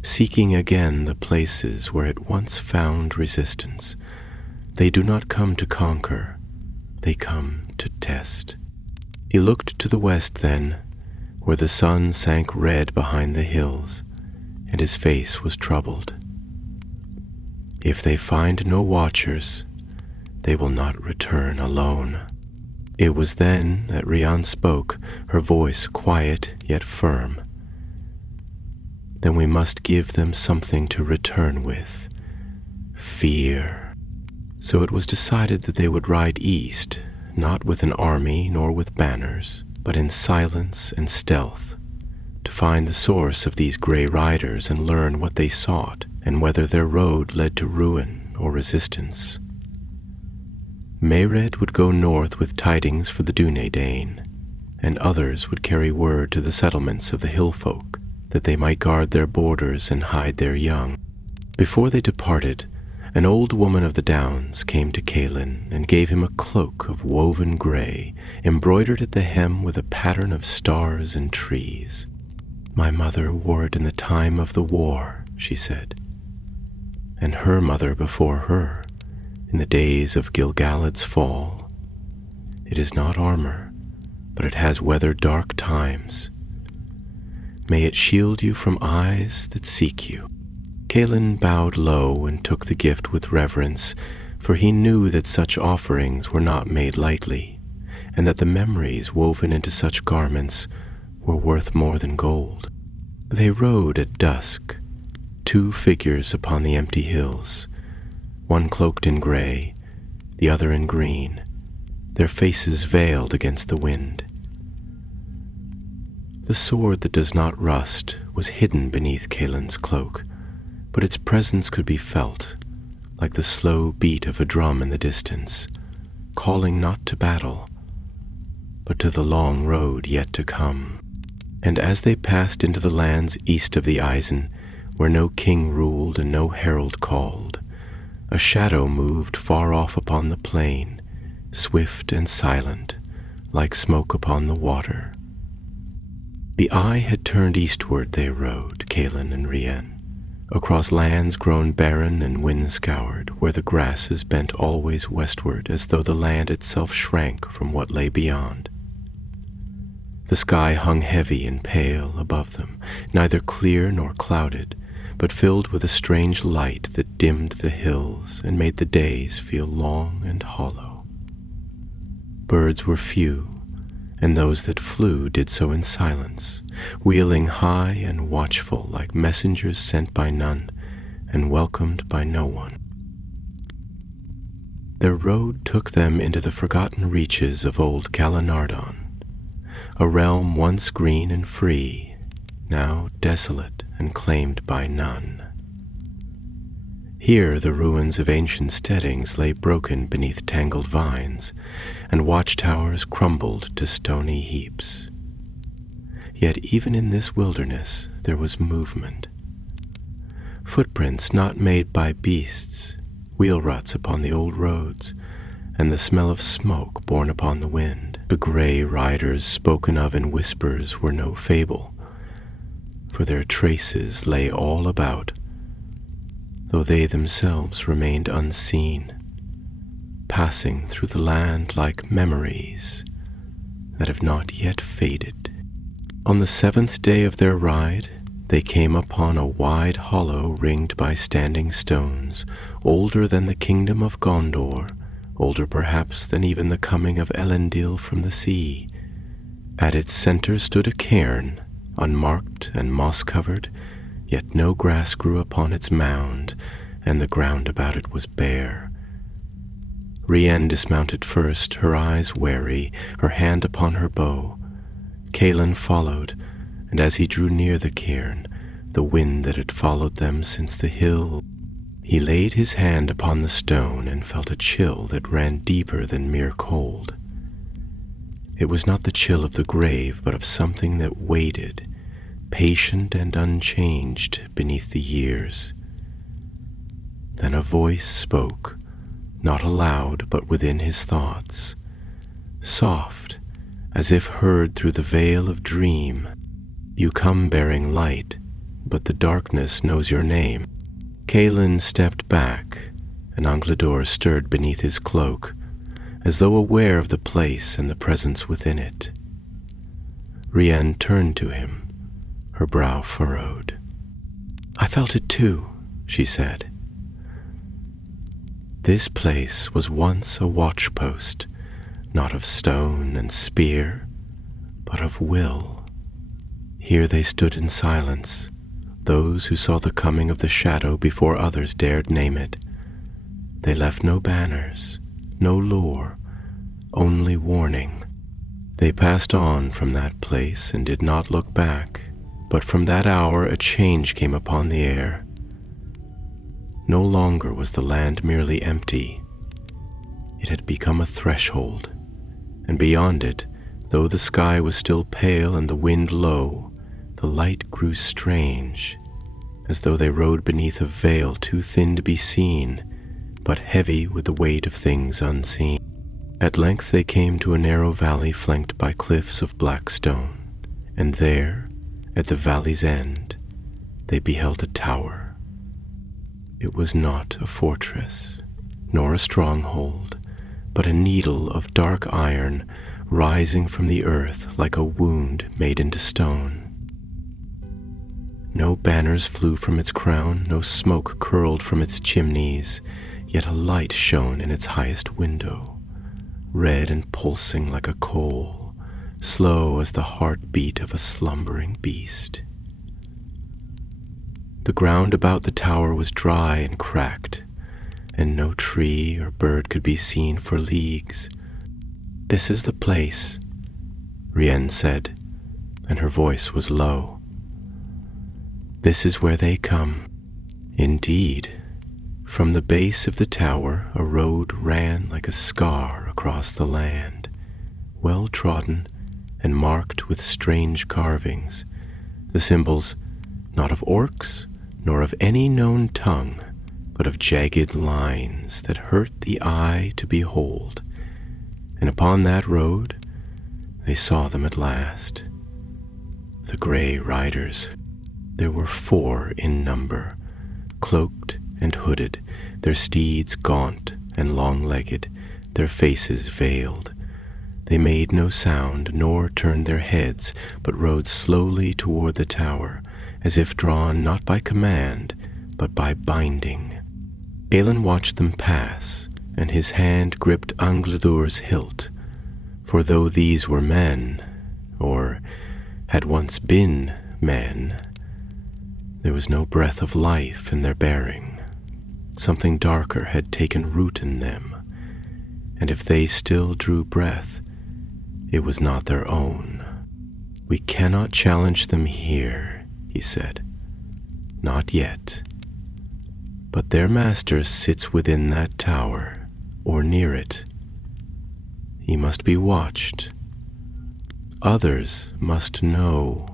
seeking again the places where it once found resistance. They do not come to conquer, they come to test." He looked to the west then, where the sun sank red behind the hills, and his face was troubled. "If they find no watchers, they will not return alone." It was then that Rian spoke, her voice quiet yet firm. "Then we must give them something to return with. Fear." So it was decided that they would ride east, not with an army nor with banners, but in silence and stealth, to find the source of these gray riders and learn what they sought and whether their road led to ruin or resistance. Mered would go north with tidings for the Dunedain, and others would carry word to the settlements of the hill folk that they might guard their borders and hide their young. Before they departed, an old woman of the Downs came to Kaelin and gave him a cloak of woven gray, embroidered at the hem with a pattern of stars and trees. "My mother wore it in the time of the war," she said. and her mother before her, in the days of Gilgalad's fall. It is not armor, but it has weathered dark times. May it shield you from eyes that seek you. Calin bowed low and took the gift with reverence, for he knew that such offerings were not made lightly, and that the memories woven into such garments were worth more than gold. They rode at dusk, 2 figures upon the empty hills, one cloaked in gray, the other in green, their faces veiled against the wind. The sword that does not rust was hidden beneath Caelin's cloak, but its presence could be felt, like the slow beat of a drum in the distance, calling not to battle, but to the long road yet to come. And as they passed into the lands east of the Eisen, where no king ruled and no herald called, a shadow moved far off upon the plain, swift and silent, like smoke upon the water. The eye had turned eastward they rode, Calin and Rian, across lands grown barren and wind-scoured, where the grasses bent always westward, as though the land itself shrank from what lay beyond. The sky hung heavy and pale above them, neither clear nor clouded, but filled with a strange light that dimmed the hills and made the days feel long and hollow. Birds were few, and those that flew did so in silence, wheeling high and watchful like messengers sent by none and welcomed by no one. Their road took them into the forgotten reaches of old Calenardon, a realm once green and free, now desolate and claimed by none. Here the ruins of ancient steadings lay broken beneath tangled vines, and watchtowers crumbled to stony heaps. Yet even in this wilderness there was movement. Footprints not made by beasts, wheel ruts upon the old roads, and the smell of smoke borne upon the wind. The gray riders spoken of in whispers were no fable, for their traces lay all about, though they themselves remained unseen, passing through the land like memories that have not yet faded. On the 7th day of their ride, they came upon a wide hollow ringed by standing stones, older than the kingdom of Gondor, older perhaps than even the coming of Elendil from the sea. At its center stood a cairn, unmarked and moss-covered, yet no grass grew upon its mound, and the ground about it was bare. Rian dismounted first, her eyes wary, her hand upon her bow. Calin followed, and as he drew near the cairn, the wind that had followed them since the hill, he laid his hand upon the stone and felt a chill that ran deeper than mere cold. It was not the chill of the grave, but of something that waited, patient and unchanged beneath the years. Then a voice spoke, not aloud but within his thoughts, soft, as if heard through the veil of dream. You come bearing light, but the darkness knows your name. Calin stepped back, and Anglador stirred beneath his cloak, as though aware of the place and the presence within it. Rian turned to him, her brow furrowed. "I felt it too," she said. This place was once a watchpost, not of stone and spear, but of will. Here they stood in silence, those who saw the coming of the shadow before others dared name it. They left no banners, no lore, only warning. They passed on from that place and did not look back, but from that hour a change came upon the air. No longer was the land merely empty. It had become a threshold, and beyond it, though the sky was still pale and the wind low, the light grew strange, as though they rode beneath a veil too thin to be seen, but heavy with the weight of things unseen. At length they came to a narrow valley flanked by cliffs of black stone, and there, at the valley's end, they beheld a tower. It was not a fortress, nor a stronghold, but a needle of dark iron rising from the earth like a wound made into stone. No banners flew from its crown, no smoke curled from its chimneys, yet a light shone in its highest window, red and pulsing like a coal, slow as the heartbeat of a slumbering beast. The ground about the tower was dry and cracked, and no tree or bird could be seen for leagues. "This is the place," Rienne said, and her voice was low. "This is where they come." Indeed, from the base of the tower a road ran like a scar across the land, well trodden and marked with strange carvings, the symbols not of orcs nor of any known tongue, but of jagged lines that hurt the eye to behold. And upon that road they saw them at last. The Grey Riders. There were 4 in number, cloaked and hooded, their steeds gaunt and long-legged, their faces veiled. They made no sound, nor turned their heads, but rode slowly toward the tower, as if drawn not by command, but by binding. Aelin watched them pass, and his hand gripped Angladur's hilt, for though these were men, or had once been men, there was no breath of life in their bearing. Something darker had taken root in them, and if they still drew breath, it was not their own. "We cannot challenge them here," he said. "Not yet. But their master sits within that tower, or near it. He must be watched. Others must know."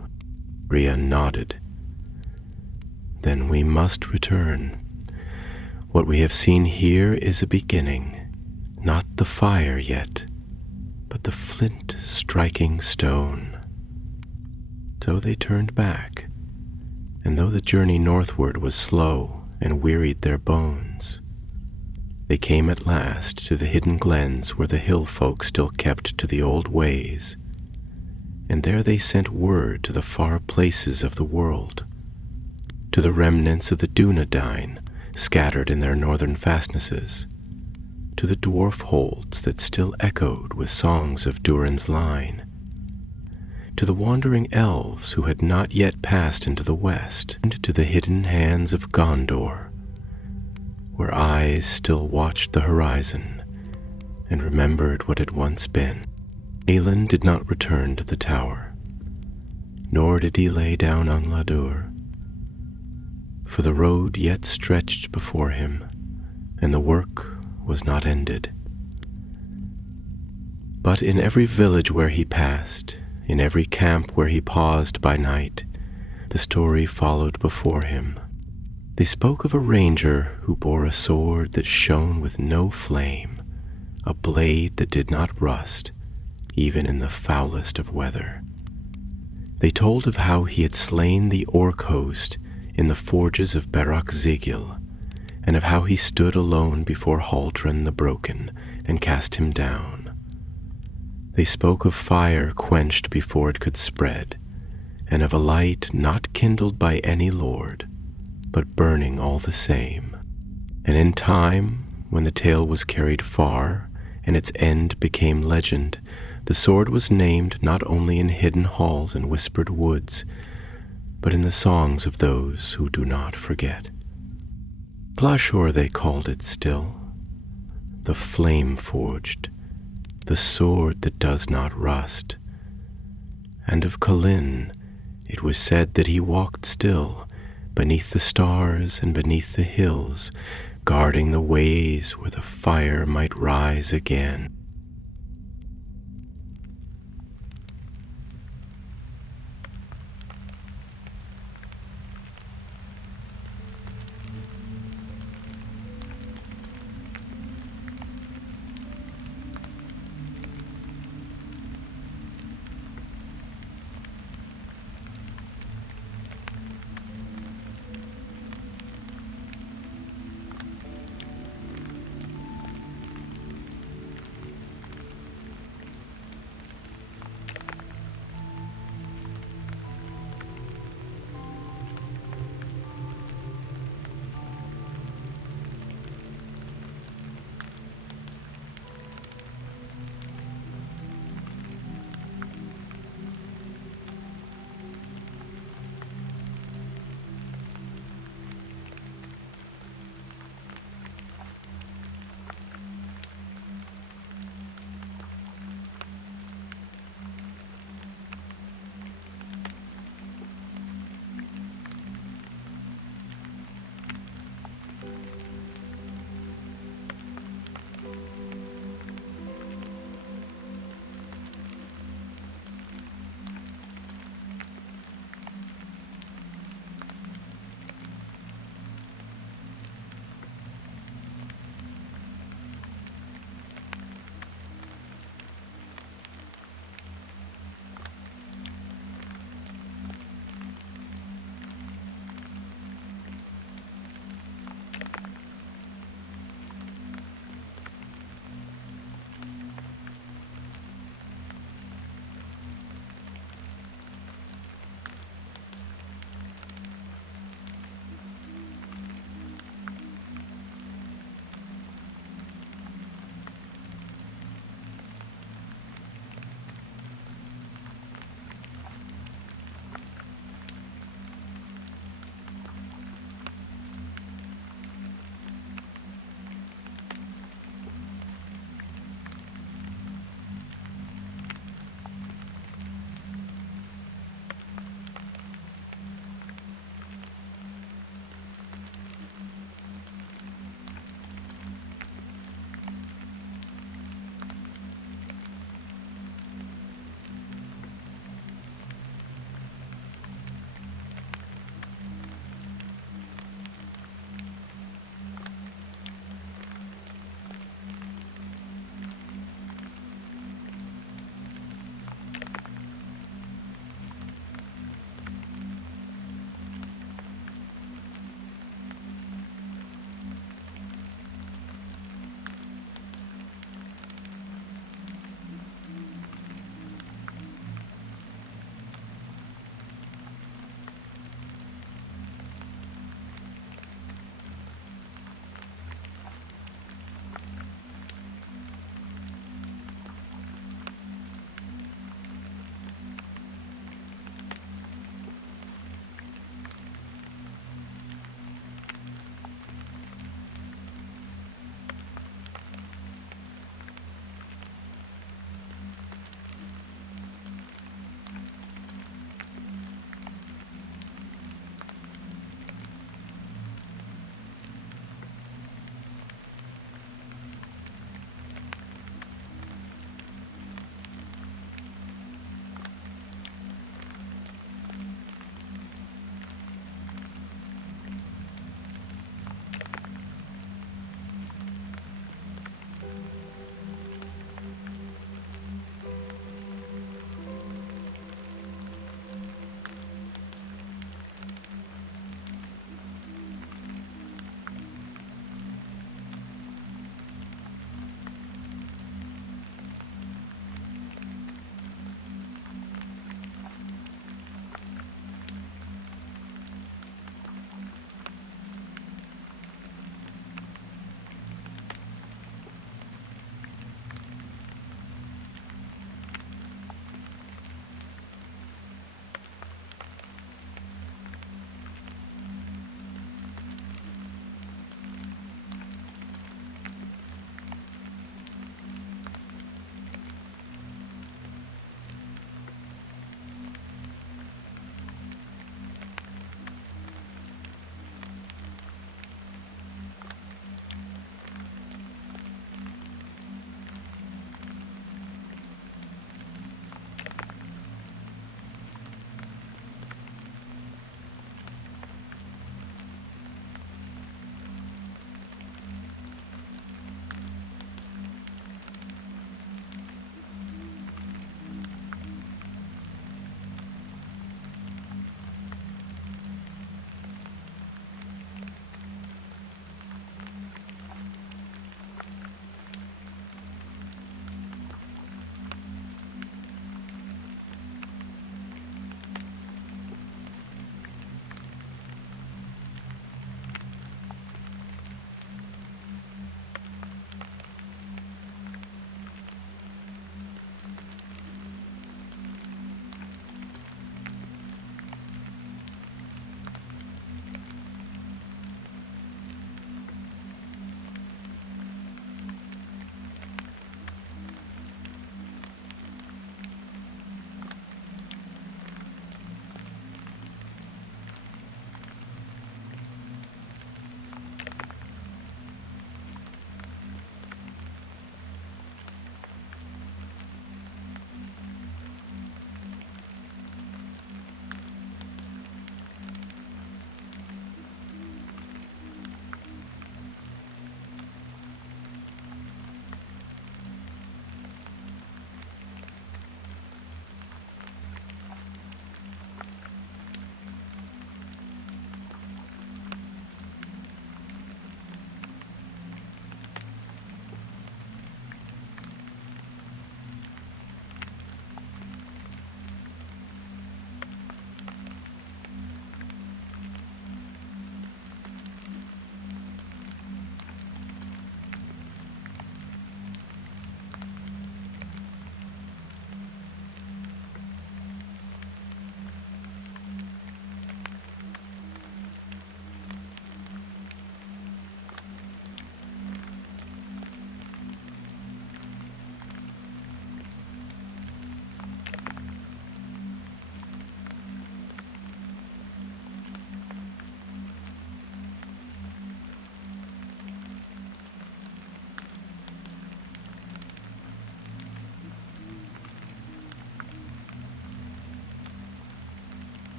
Rienne nodded. "Then we must return. What we have seen here is a beginning, not the fire yet, but the flint striking stone." So they turned back, and though the journey northward was slow and wearied their bones, they came at last to the hidden glens where the hill folk still kept to the old ways, and there they sent word to the far places of the world, to the remnants of the Dunedain scattered in their northern fastnesses, to the dwarf holds that still echoed with songs of Durin's line, to the wandering elves who had not yet passed into the west, and to the hidden hands of Gondor, where eyes still watched the horizon and remembered what had once been. Aelin did not return to the tower, nor did he lay down Angladur, for the road yet stretched before him, and the work was not ended. But in every village where he passed, in every camp where he paused by night, the story followed before him. They spoke of a ranger who bore a sword that shone with no flame, a blade that did not rust, even in the foulest of weather. They told of how he had slain the orc host in the forges of Berak Zigil, and of how he stood alone before Haldren the Broken and cast him down. They spoke of fire quenched before it could spread, and of a light not kindled by any lord, but burning all the same. And in time, when the tale was carried far, and its end became legend, the sword was named not only in hidden halls and whispered woods, but in the songs of those who do not forget. Glashor they called it still, the flame-forged, the sword that does not rust. And of Colin it was said that he walked still, beneath the stars and beneath the hills, guarding the ways where the fire might rise again.